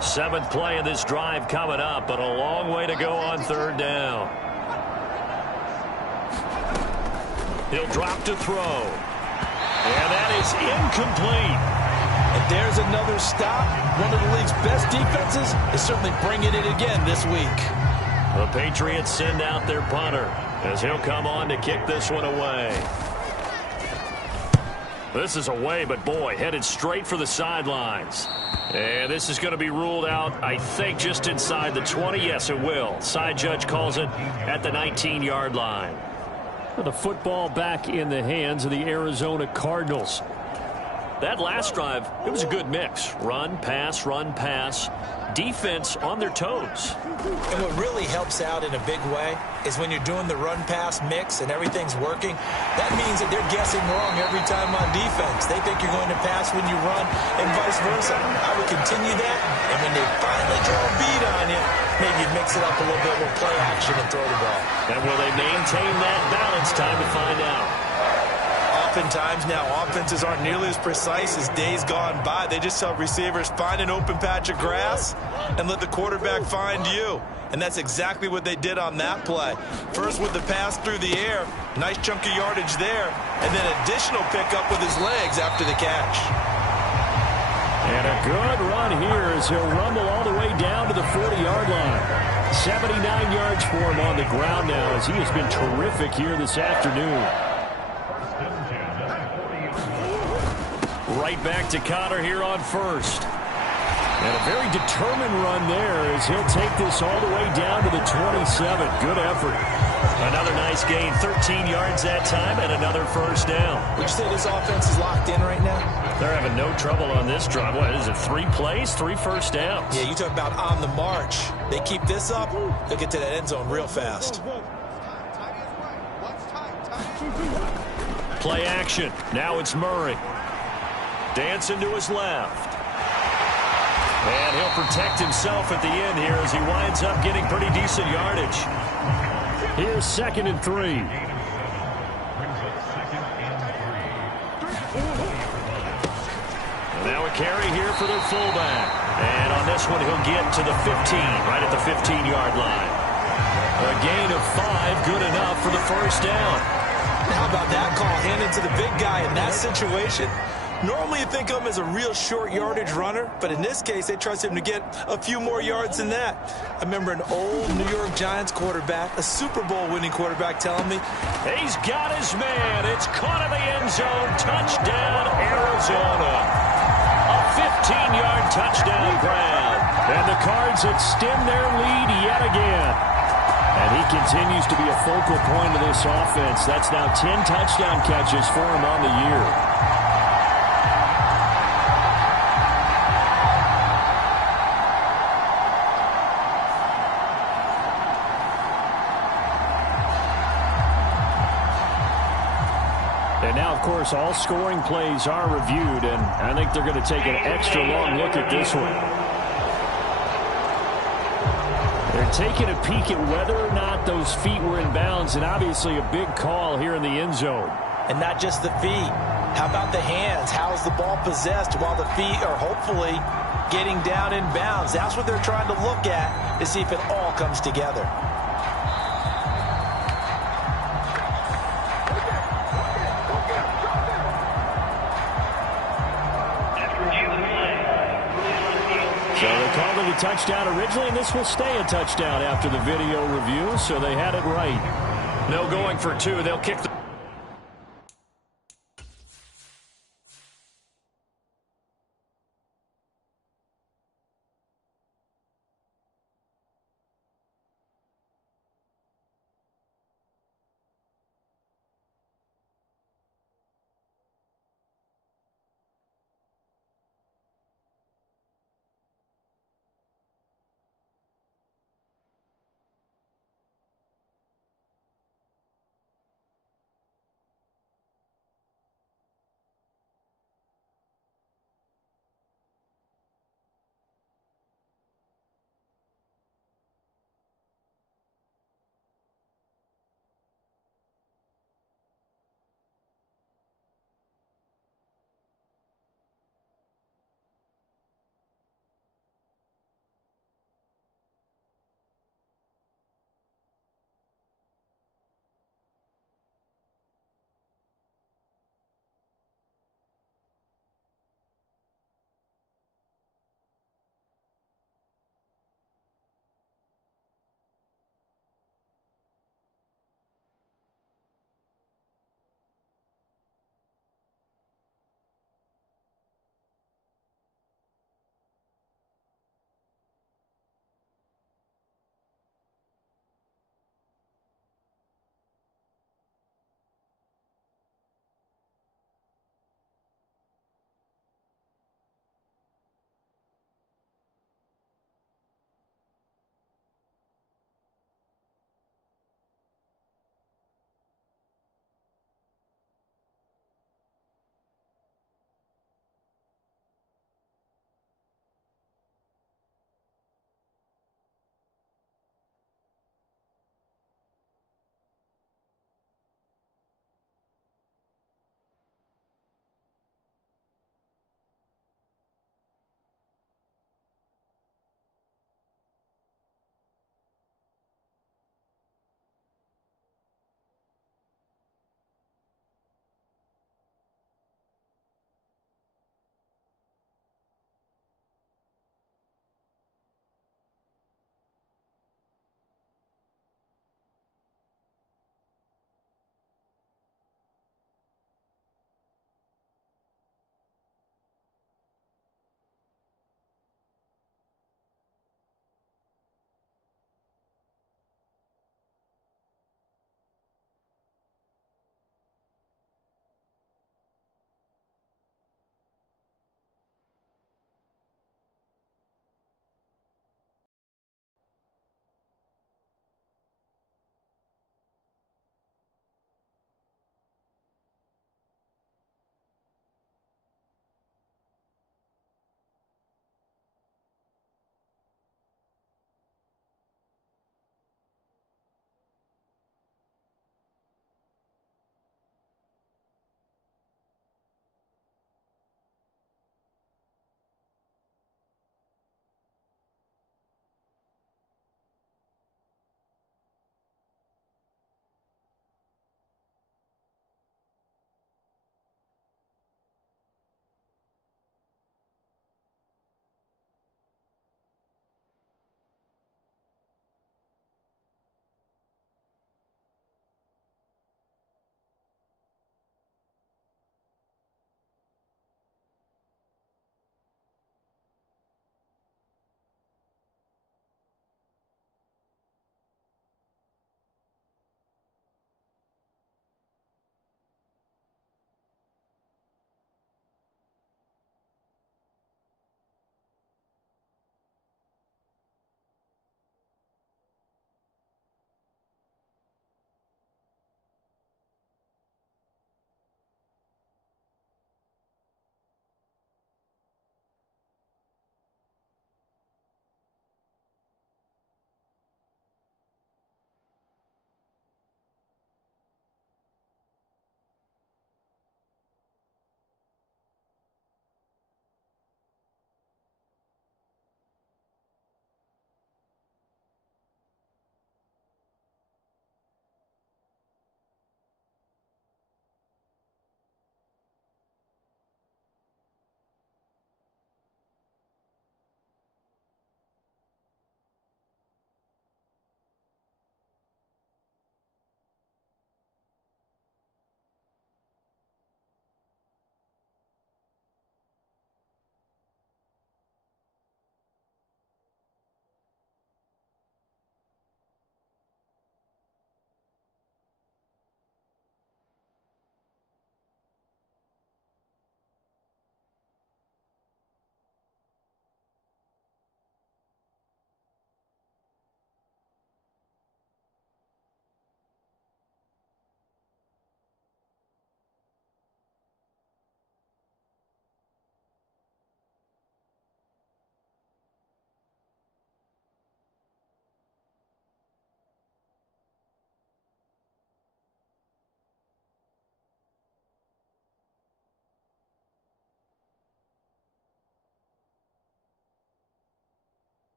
7th play of this drive coming up, but a long way to go on 3rd down. He'll drop to throw. And that is incomplete. And there's another stop. One of the league's best defenses is certainly bringing it again this week. The Patriots send out their punter as he'll come on to kick this one away. This is away, but boy, headed straight for the sidelines. And this is going to be ruled out, I think, just inside the 20. Yes, it will. Side judge calls it at the 19-yard line. The football back in the hands of the Arizona Cardinals. That last drive, it was a good mix. Run, pass, defense on their toes. And what really helps out in a big way is when you're doing the run-pass mix and everything's working, that means that they're guessing wrong every time on defense. They think you're going to pass when you run and vice versa. I would continue that, and when they finally draw a beat on you, maybe mix it up a little bit with play action and throw the ball. And will they maintain that balance? Time to find out. Oftentimes now, offenses aren't nearly as precise as days gone by. They just tell receivers, find an open patch of grass and let the quarterback find you. And that's exactly what they did on that play. First with the pass through the air, nice chunk of yardage there, and then additional pickup with his legs after the catch. And a good run here as he'll rumble all the way down to the 40-yard line. 79 yards for him on the ground now as he has been terrific here this afternoon. Right back to Connor here on first. And a very determined run there as he'll take this all the way down to the 27. Good effort. Another nice gain, 13 yards that time, and another first down. Would you say this offense is locked in right now? They're having no trouble on this drive. What is it, 3 plays, 3 first downs? Yeah, you talk about on the march. They keep this up, they'll get to that end zone real fast. Play action. Now it's Murray. Dancing to his left. And he'll protect himself at the end here as he winds up getting pretty decent yardage. Here's 2nd and 3. And now a carry here for their fullback. And on this one, he'll get to the 15, right at the 15-yard line. A gain of 5, good enough for the first down. How about that call? Handed to the big guy in that situation. Normally you think of him as a real short yardage runner, but in this case they trust him to get a few more yards than that. I remember an old New York Giants quarterback, a Super Bowl winning quarterback, telling me, he's got his man. It's caught in the end zone. Touchdown, Arizona. A 15-yard touchdown grab. And the Cards extend their lead yet again. And he continues to be a focal point of this offense. That's now 10 touchdown catches for him on the year. And now, of course, all scoring plays are reviewed, and I think they're going to take an extra long look at this one. They're taking a peek at whether or not those feet were in bounds, and obviously a big call here in the end zone. And not just the feet. How about the hands? How's the ball possessed while the feet are hopefully getting down in bounds? That's what they're trying to look at to see if it all comes together. So they called it a touchdown originally, and this will stay a touchdown after the video review, so they had it right. No going for 2. They'll kick the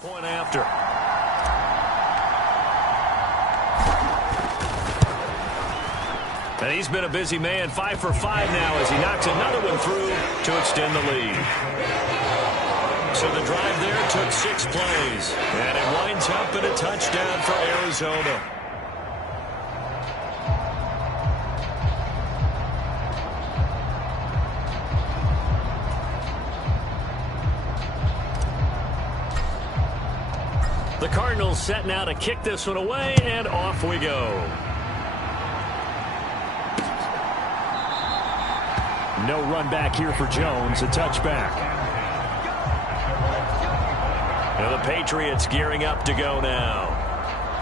Point after. And he's been a busy man, 5 for 5 now as he knocks another one through to extend the lead. So the drive there took 6 plays, and it winds up in a touchdown for Arizona. The Cardinals set now to kick this one away, and off we go. No run back here for Jones, a touchback. Now the Patriots gearing up to go now.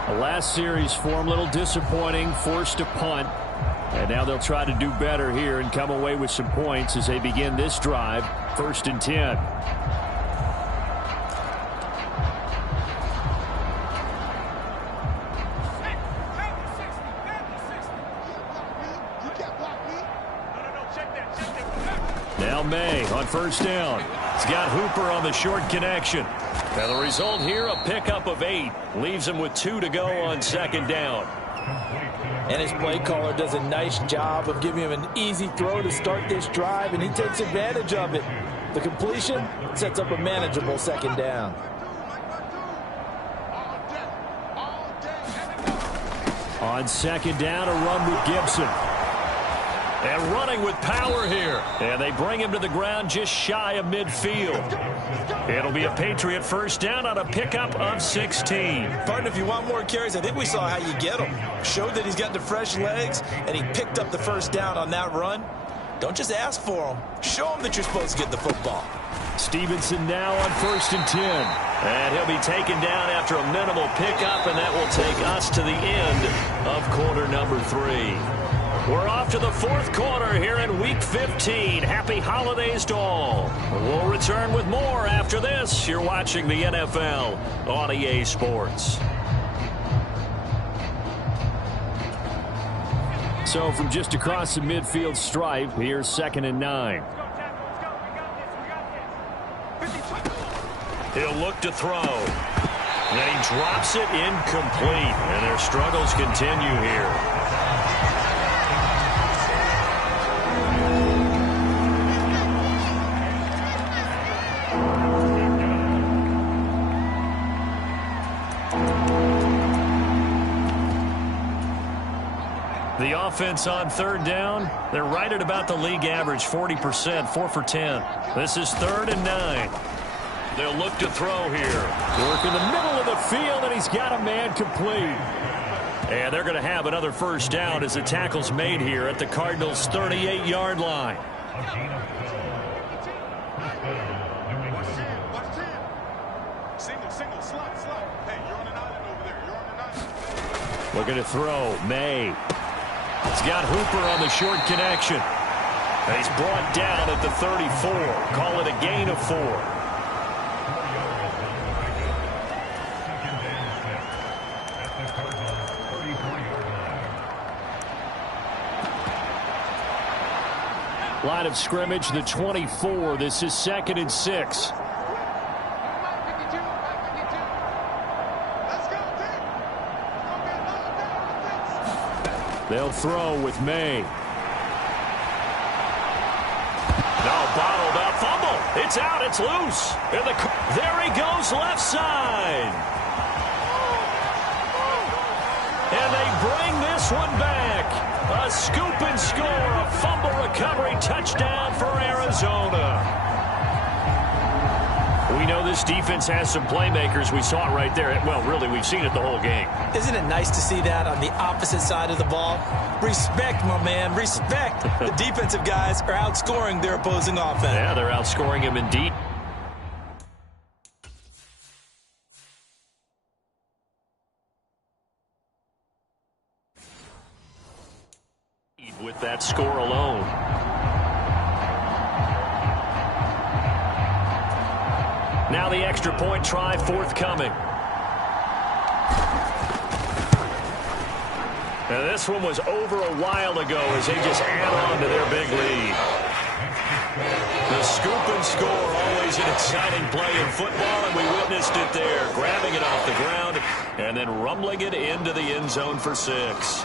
The last series for him, a little disappointing, forced a punt. And now they'll try to do better here and come away with some points as they begin this drive, 1st and 10. Now May on 1st down. He's got Hooper on the short connection. Now the result here, a pickup of 8. Leaves him with 2 to go on 2nd down. And his play caller does a nice job of giving him an easy throw to start this drive, and he takes advantage of it. The completion sets up a manageable 2nd down. On 2nd down, a run with Gibson. And running with power here. And they bring him to the ground just shy of midfield. It'll be a Patriot 1st down on a pickup of 16. Partner, if you want more carries, I think we saw how you get them. Showed that he's got the fresh legs, and he picked up the 1st down on that run. Don't just ask for him. Show him that you're supposed to get the football. Stevenson now on 1st and 10. And he'll be taken down after a minimal pickup, and that will take us to the end of quarter number 3. We're off to the 4th quarter here in Week 15. Happy holidays to all. We'll return with more after this. You're watching the NFL on EA Sports. So from just across the midfield stripe, here's 2nd and 9. He'll look to throw. And he drops it incomplete. And their struggles continue here. The offense on 3rd down, they're right at about the league average, 40%, 4 for 10. This is 3rd and 9. They'll look to throw here. Work in the middle of the field, and he's got a man complete. And they're going to have another 1st down as the tackle's made here at the Cardinals' 38-yard line. Looking to throw, May. He's got Hooper on the short connection. And he's brought down at the 34. Call it a gain of 4. Line of scrimmage, the 24. This is 2nd and 6. They'll throw with May. Now bottled up, fumble. It's out, it's loose. And there he goes, left side. And they bring this one back. A scoop and score, a fumble recovery touchdown for Arizona. We know this defense has some playmakers. We saw it right there. Well, really, we've seen it the whole game. Isn't it nice to see that on the opposite side of the ball? Respect, my man, respect. The defensive guys are outscoring their opposing offense. Yeah, they're outscoring him indeed. With that score alone. Now the extra point try forthcoming. Now this one was over a while ago as they just add on to their big lead. The scoop and score always Always an exciting play in football, and we witnessed it there. Grabbing it off the ground and then rumbling it into the end zone for 6.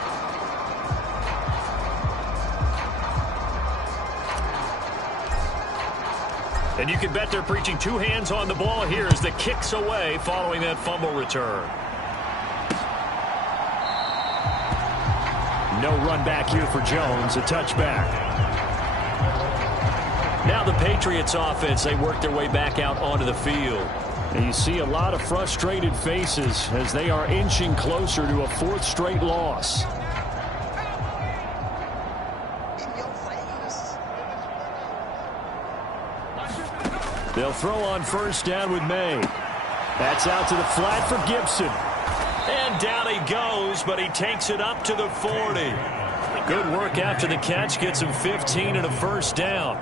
And you can bet they're preaching 2 hands on the ball here as the kick's away following that fumble return. No run back here for Jones, a touchback. Now the Patriots offense, they work their way back out onto the field. And you see a lot of frustrated faces as they are inching closer to a 4th straight loss. They'll throw on 1st down with May. That's out to the flat for Gibson. And down he goes, but he takes it up to the 40. Good work after the catch. Gets him 15 and a 1st down.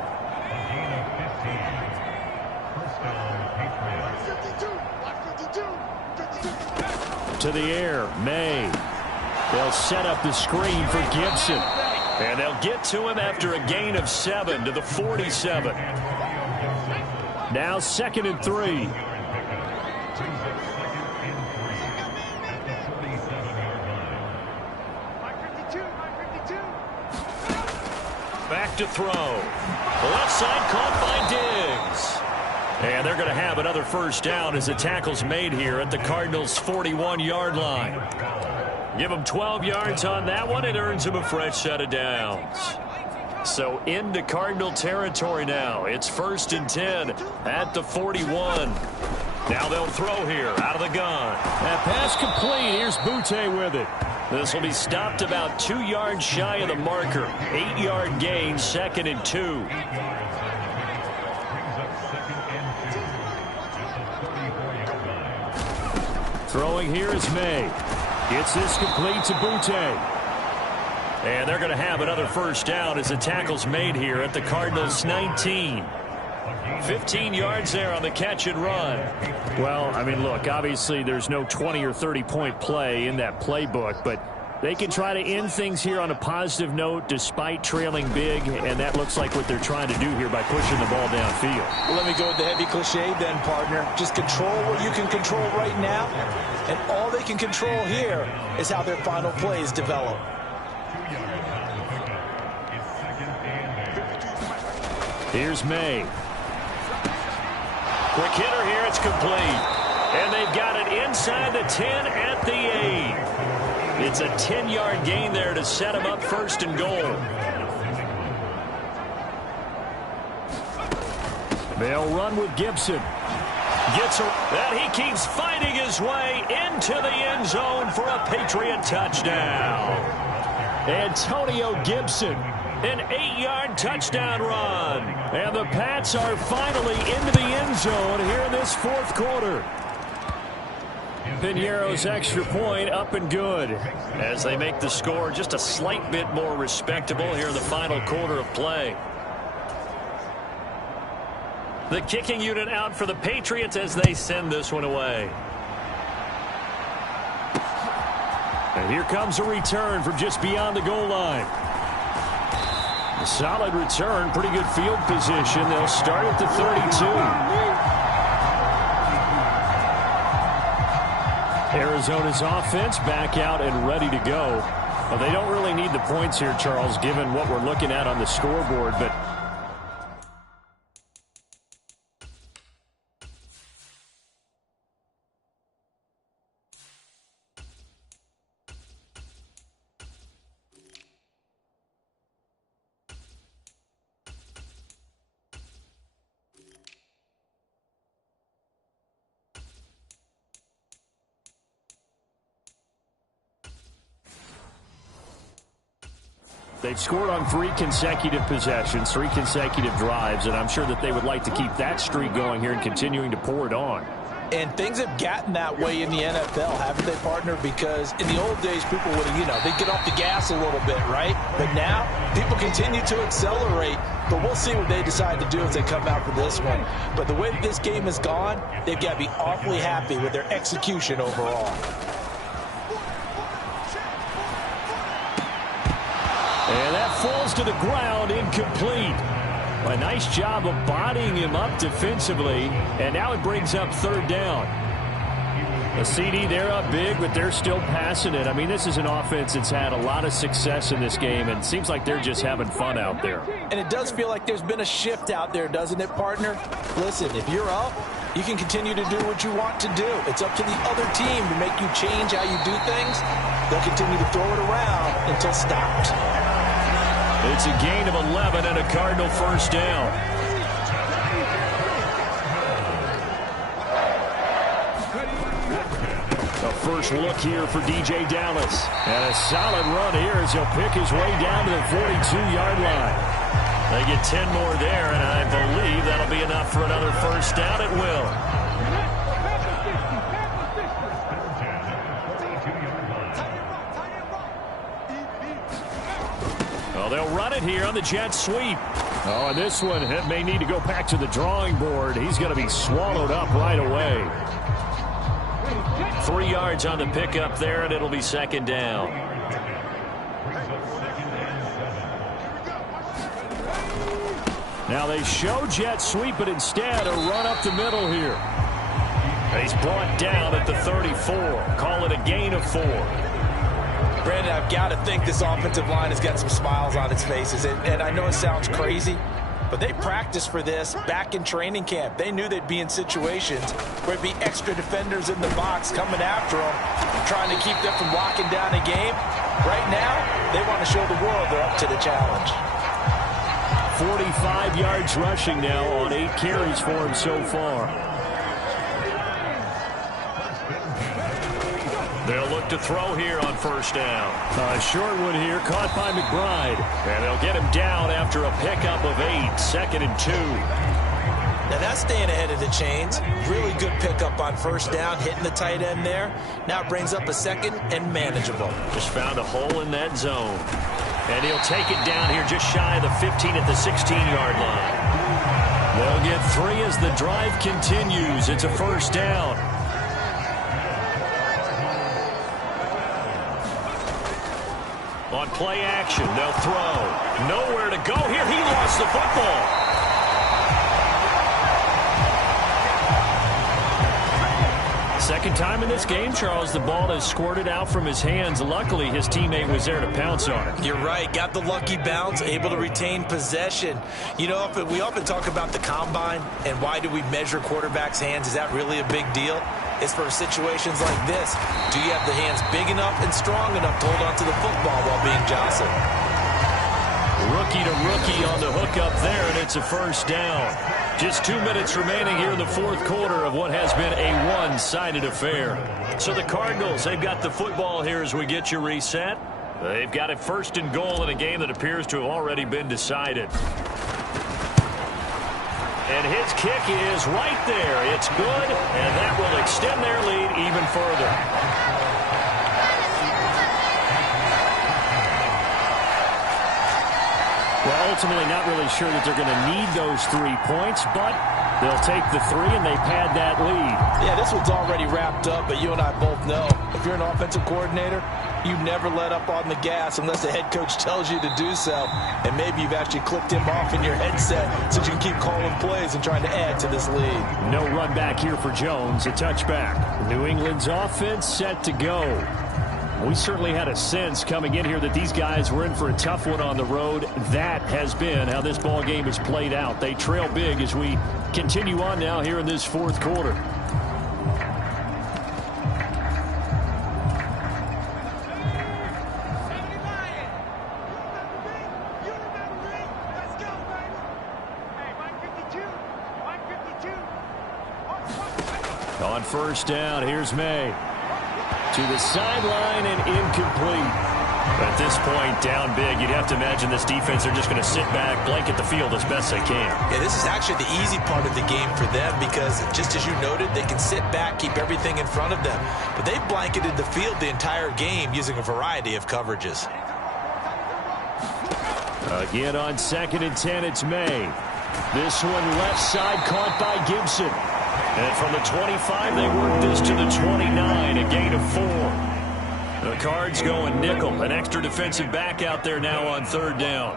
To the air, May. They'll set up the screen for Gibson. And they'll get to him after a gain of 7 to the 47. Now 2nd and 3. Back to throw. The left side caught by Diggs. And they're going to have another 1st down as the tackle's made here at the Cardinals' 41-yard line. Give them 12 yards on that one. It earns them a fresh set of downs. So into Cardinal territory now. It's 1st and 10 at the 41. Now they'll throw here out of the gun. That pass complete. Here's Butte with it. This will be stopped about 2 yards shy of the marker. 8-yard gain, 2nd and 2. Throwing here is May. Gets this complete to Butte. And they're going to have another 1st down as the tackle's made here at the Cardinals' 19. 15 yards there on the catch and run. Well, I mean, look, obviously there's no 20 or 30-point play in that playbook, but they can try to end things here on a positive note despite trailing big, and that looks like what they're trying to do here by pushing the ball downfield. Well, let me go with the heavy cliche then, partner. Just control what you can control right now, and all they can control here is how their final plays develop. Here's May. Quick hitter here, it's complete. And they've got it inside the 10 at the 8. It's a 10-yard gain there to set them up 1st and goal. They'll run with Gibson. Gets that he keeps fighting his way into the end zone for a Patriot touchdown. Antonio Gibson. An 8-yard touchdown run. And the Pats are finally into the end zone here in this 4th quarter. Piñeiro's extra point up and good. As they make the score just a slight bit more respectable here in the final quarter of play. The kicking unit out for the Patriots as they send this one away. And here comes a return from just beyond the goal line. A solid return, pretty good field position. They'll start at the 32. Arizona's offense back out and ready to go. Well, they don't really need the points here, Charles, given what we're looking at on the scoreboard, but they've scored on 3 consecutive possessions, 3 consecutive drives, and I'm sure that they would like to keep that streak going here and continuing to pour it on. And things have gotten that way in the NFL, haven't they, partner? Because in the old days, people would have, they'd get off the gas a little bit, right? But now, people continue to accelerate. But we'll see what they decide to do as they come out for this one. But the way that this game has gone, they've got to be awfully happy with their execution overall. And that falls to the ground, incomplete. A nice job of bodying him up defensively, and now it brings up third down. A CD, they're up big, but they're still passing it. I mean, this is an offense that's had a lot of success in this game, and it seems like they're just having fun out there. And it does feel like there's been a shift out there, doesn't it, partner? Listen, if you're up, you can continue to do what you want to do. It's up to the other team to make you change how you do things. They'll continue to throw it around until stopped. It's a gain of 11 and a Cardinal first down. A first look here for DJ Dallas. And a solid run here as he'll pick his way down to the 42-yard line. They get 10 more there, and I believe that'll be enough for another first down. It will. Well, they'll run it here on the jet sweep. Oh, and this one may need to go back to the drawing board. He's going to be swallowed up right away. 3 yards on the pickup there, and it'll be second down. Now they show jet sweep, but instead a run up the middle here. He's brought down at the 34. Call it a gain of 4. Brandon, I've got to think this offensive line has got some smiles on its faces. And I know it sounds crazy, but they practiced for this back in training camp. They knew they'd be in situations where it'd be extra defenders in the box coming after them, trying to keep them from locking down a game. Right now, they want to show the world they're up to the challenge. 45 yards rushing now on 8 carries for him so far. They'll look to throw here on first down. A short one here, caught by McBride. And they'll get him down after a pickup of 8, second and 2. Now that's staying ahead of the chains. Really good pickup on first down, hitting the tight end there. Now it brings up a second and manageable. Just found a hole in that zone. And he'll take it down here just shy of the 15 at the 16-yard line. They'll get 3 as the drive continues. It's a first down. On play action, they'll throw. Nowhere to go here. He lost the football. Second time in this game, Charles, the ball has squirted out from his hands. Luckily, his teammate was there to pounce on it. You're right. Got the lucky bounce, able to retain possession. You know, we often talk about the combine and why do we measure quarterbacks' hands. Is that really a big deal? It's for situations like this. Do you have the hands big enough and strong enough to hold on to the football while being jostled? Rookie to rookie on the hook up there, and it's a first down. Just 2 minutes remaining here in the fourth quarter of what has been a one-sided affair. So the Cardinals, they've got the football here as we get you reset. They've got it first and goal in a game that appears to have already been decided. And his kick is right there. It's good, and that will extend their lead even further. Well, ultimately not really sure that they're going to need those 3 points, but they'll take the 3 and they pad that lead. Yeah, this one's already wrapped up, but you and I both know if you're an offensive coordinator, you never let up on the gas unless the head coach tells you to do so. And maybe you've actually clicked him off in your headset so you can keep calling plays and trying to add to this lead. No run back here for Jones, a touchback. New England's offense set to go. We certainly had a sense coming in here that these guys were in for a tough one on the road. That has been how this ball game has played out. They trail big as we continue on now here in this fourth quarter. On first down, here's May. To the sideline and incomplete. At this point, down big, you'd have to imagine this defense are just going to sit back, blanket the field as best they can. Yeah, this is actually the easy part of the game for them because, just as you noted, they can sit back, keep everything in front of them. But they've blanketed the field the entire game using a variety of coverages. Again on 2nd and 10, it's May. This one left side caught by Gibson. And from the 25, they work this to the 29, a gain of 4. The Cards going nickel, an extra defensive back out there now on third down.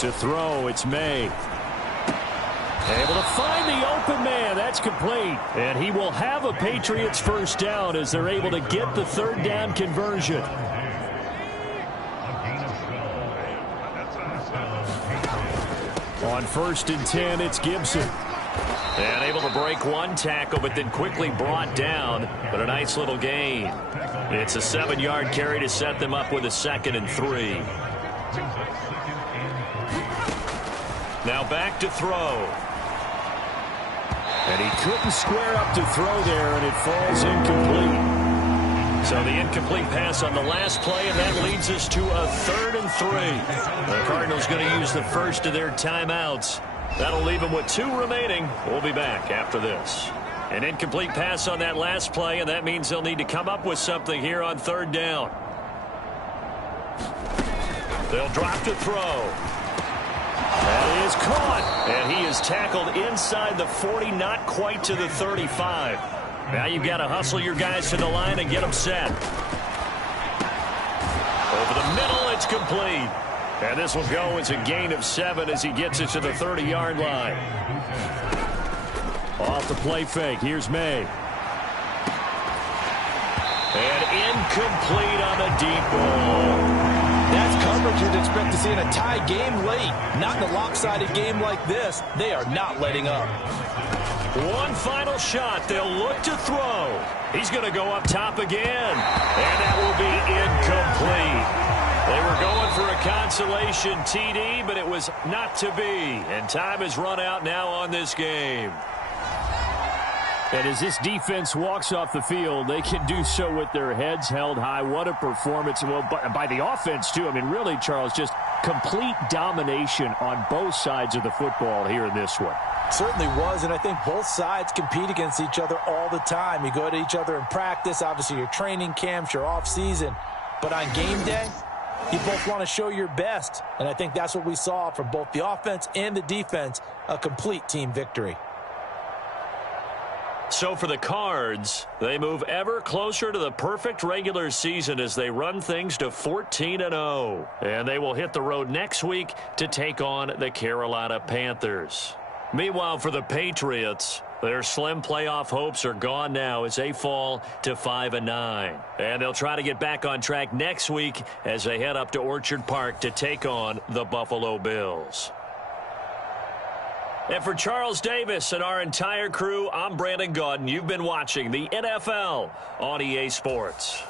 To throw, it's May. Able to find the open man. That's complete. And he will have a Patriots first down as they're able to get the third down conversion. On 1st and 10, it's Gibson. And able to break one tackle, but then quickly brought down. But a nice little gain. It's a 7-yard carry to set them up with a 2nd and 3. Now back to throw. And he couldn't square up to throw there, and it falls incomplete. So the incomplete pass on the last play, and that leads us to a 3rd and 3. The Cardinals going to use the first of their timeouts. That'll leave them with 2 remaining. We'll be back after this. An incomplete pass on that last play, and that means they'll need to come up with something here on 3rd down. They'll drop to throw. That is caught, and he is tackled inside the 40, not quite to the 35. Now you've got to hustle your guys to the line and get them set. Over the middle, it's complete. And this will go as a gain of 7 as he gets it to the 30-yard line. Off the play fake, here's May. And incomplete on the deep ball. That's coverage you'd expect to see in a tie game late. Not in a lopsided game like this. They are not letting up. One final shot. They'll look to throw. He's going to go up top again. And that will be incomplete. They were going for a consolation TD, but it was not to be. And time has run out now on this game. And as this defense walks off the field, they can do so with their heads held high. What a performance. Well, by the offense, too. I mean, really, Charles, just complete domination on both sides of the football here in this one. Certainly was, and I think both sides compete against each other all the time. You go to each other in practice, obviously your training camps, your off-season. But on game day, you both want to show your best. And I think that's what we saw from both the offense and the defense, a complete team victory. So for the Cards, they move ever closer to the perfect regular season as they run things to 14-0. And they will hit the road next week to take on the Carolina Panthers. Meanwhile, for the Patriots, their slim playoff hopes are gone now as they fall to 5-9. And they'll try to get back on track next week as they head up to Orchard Park to take on the Buffalo Bills. And for Charles Davis and our entire crew, I'm Brandon Gaudin. You've been watching the NFL on EA Sports.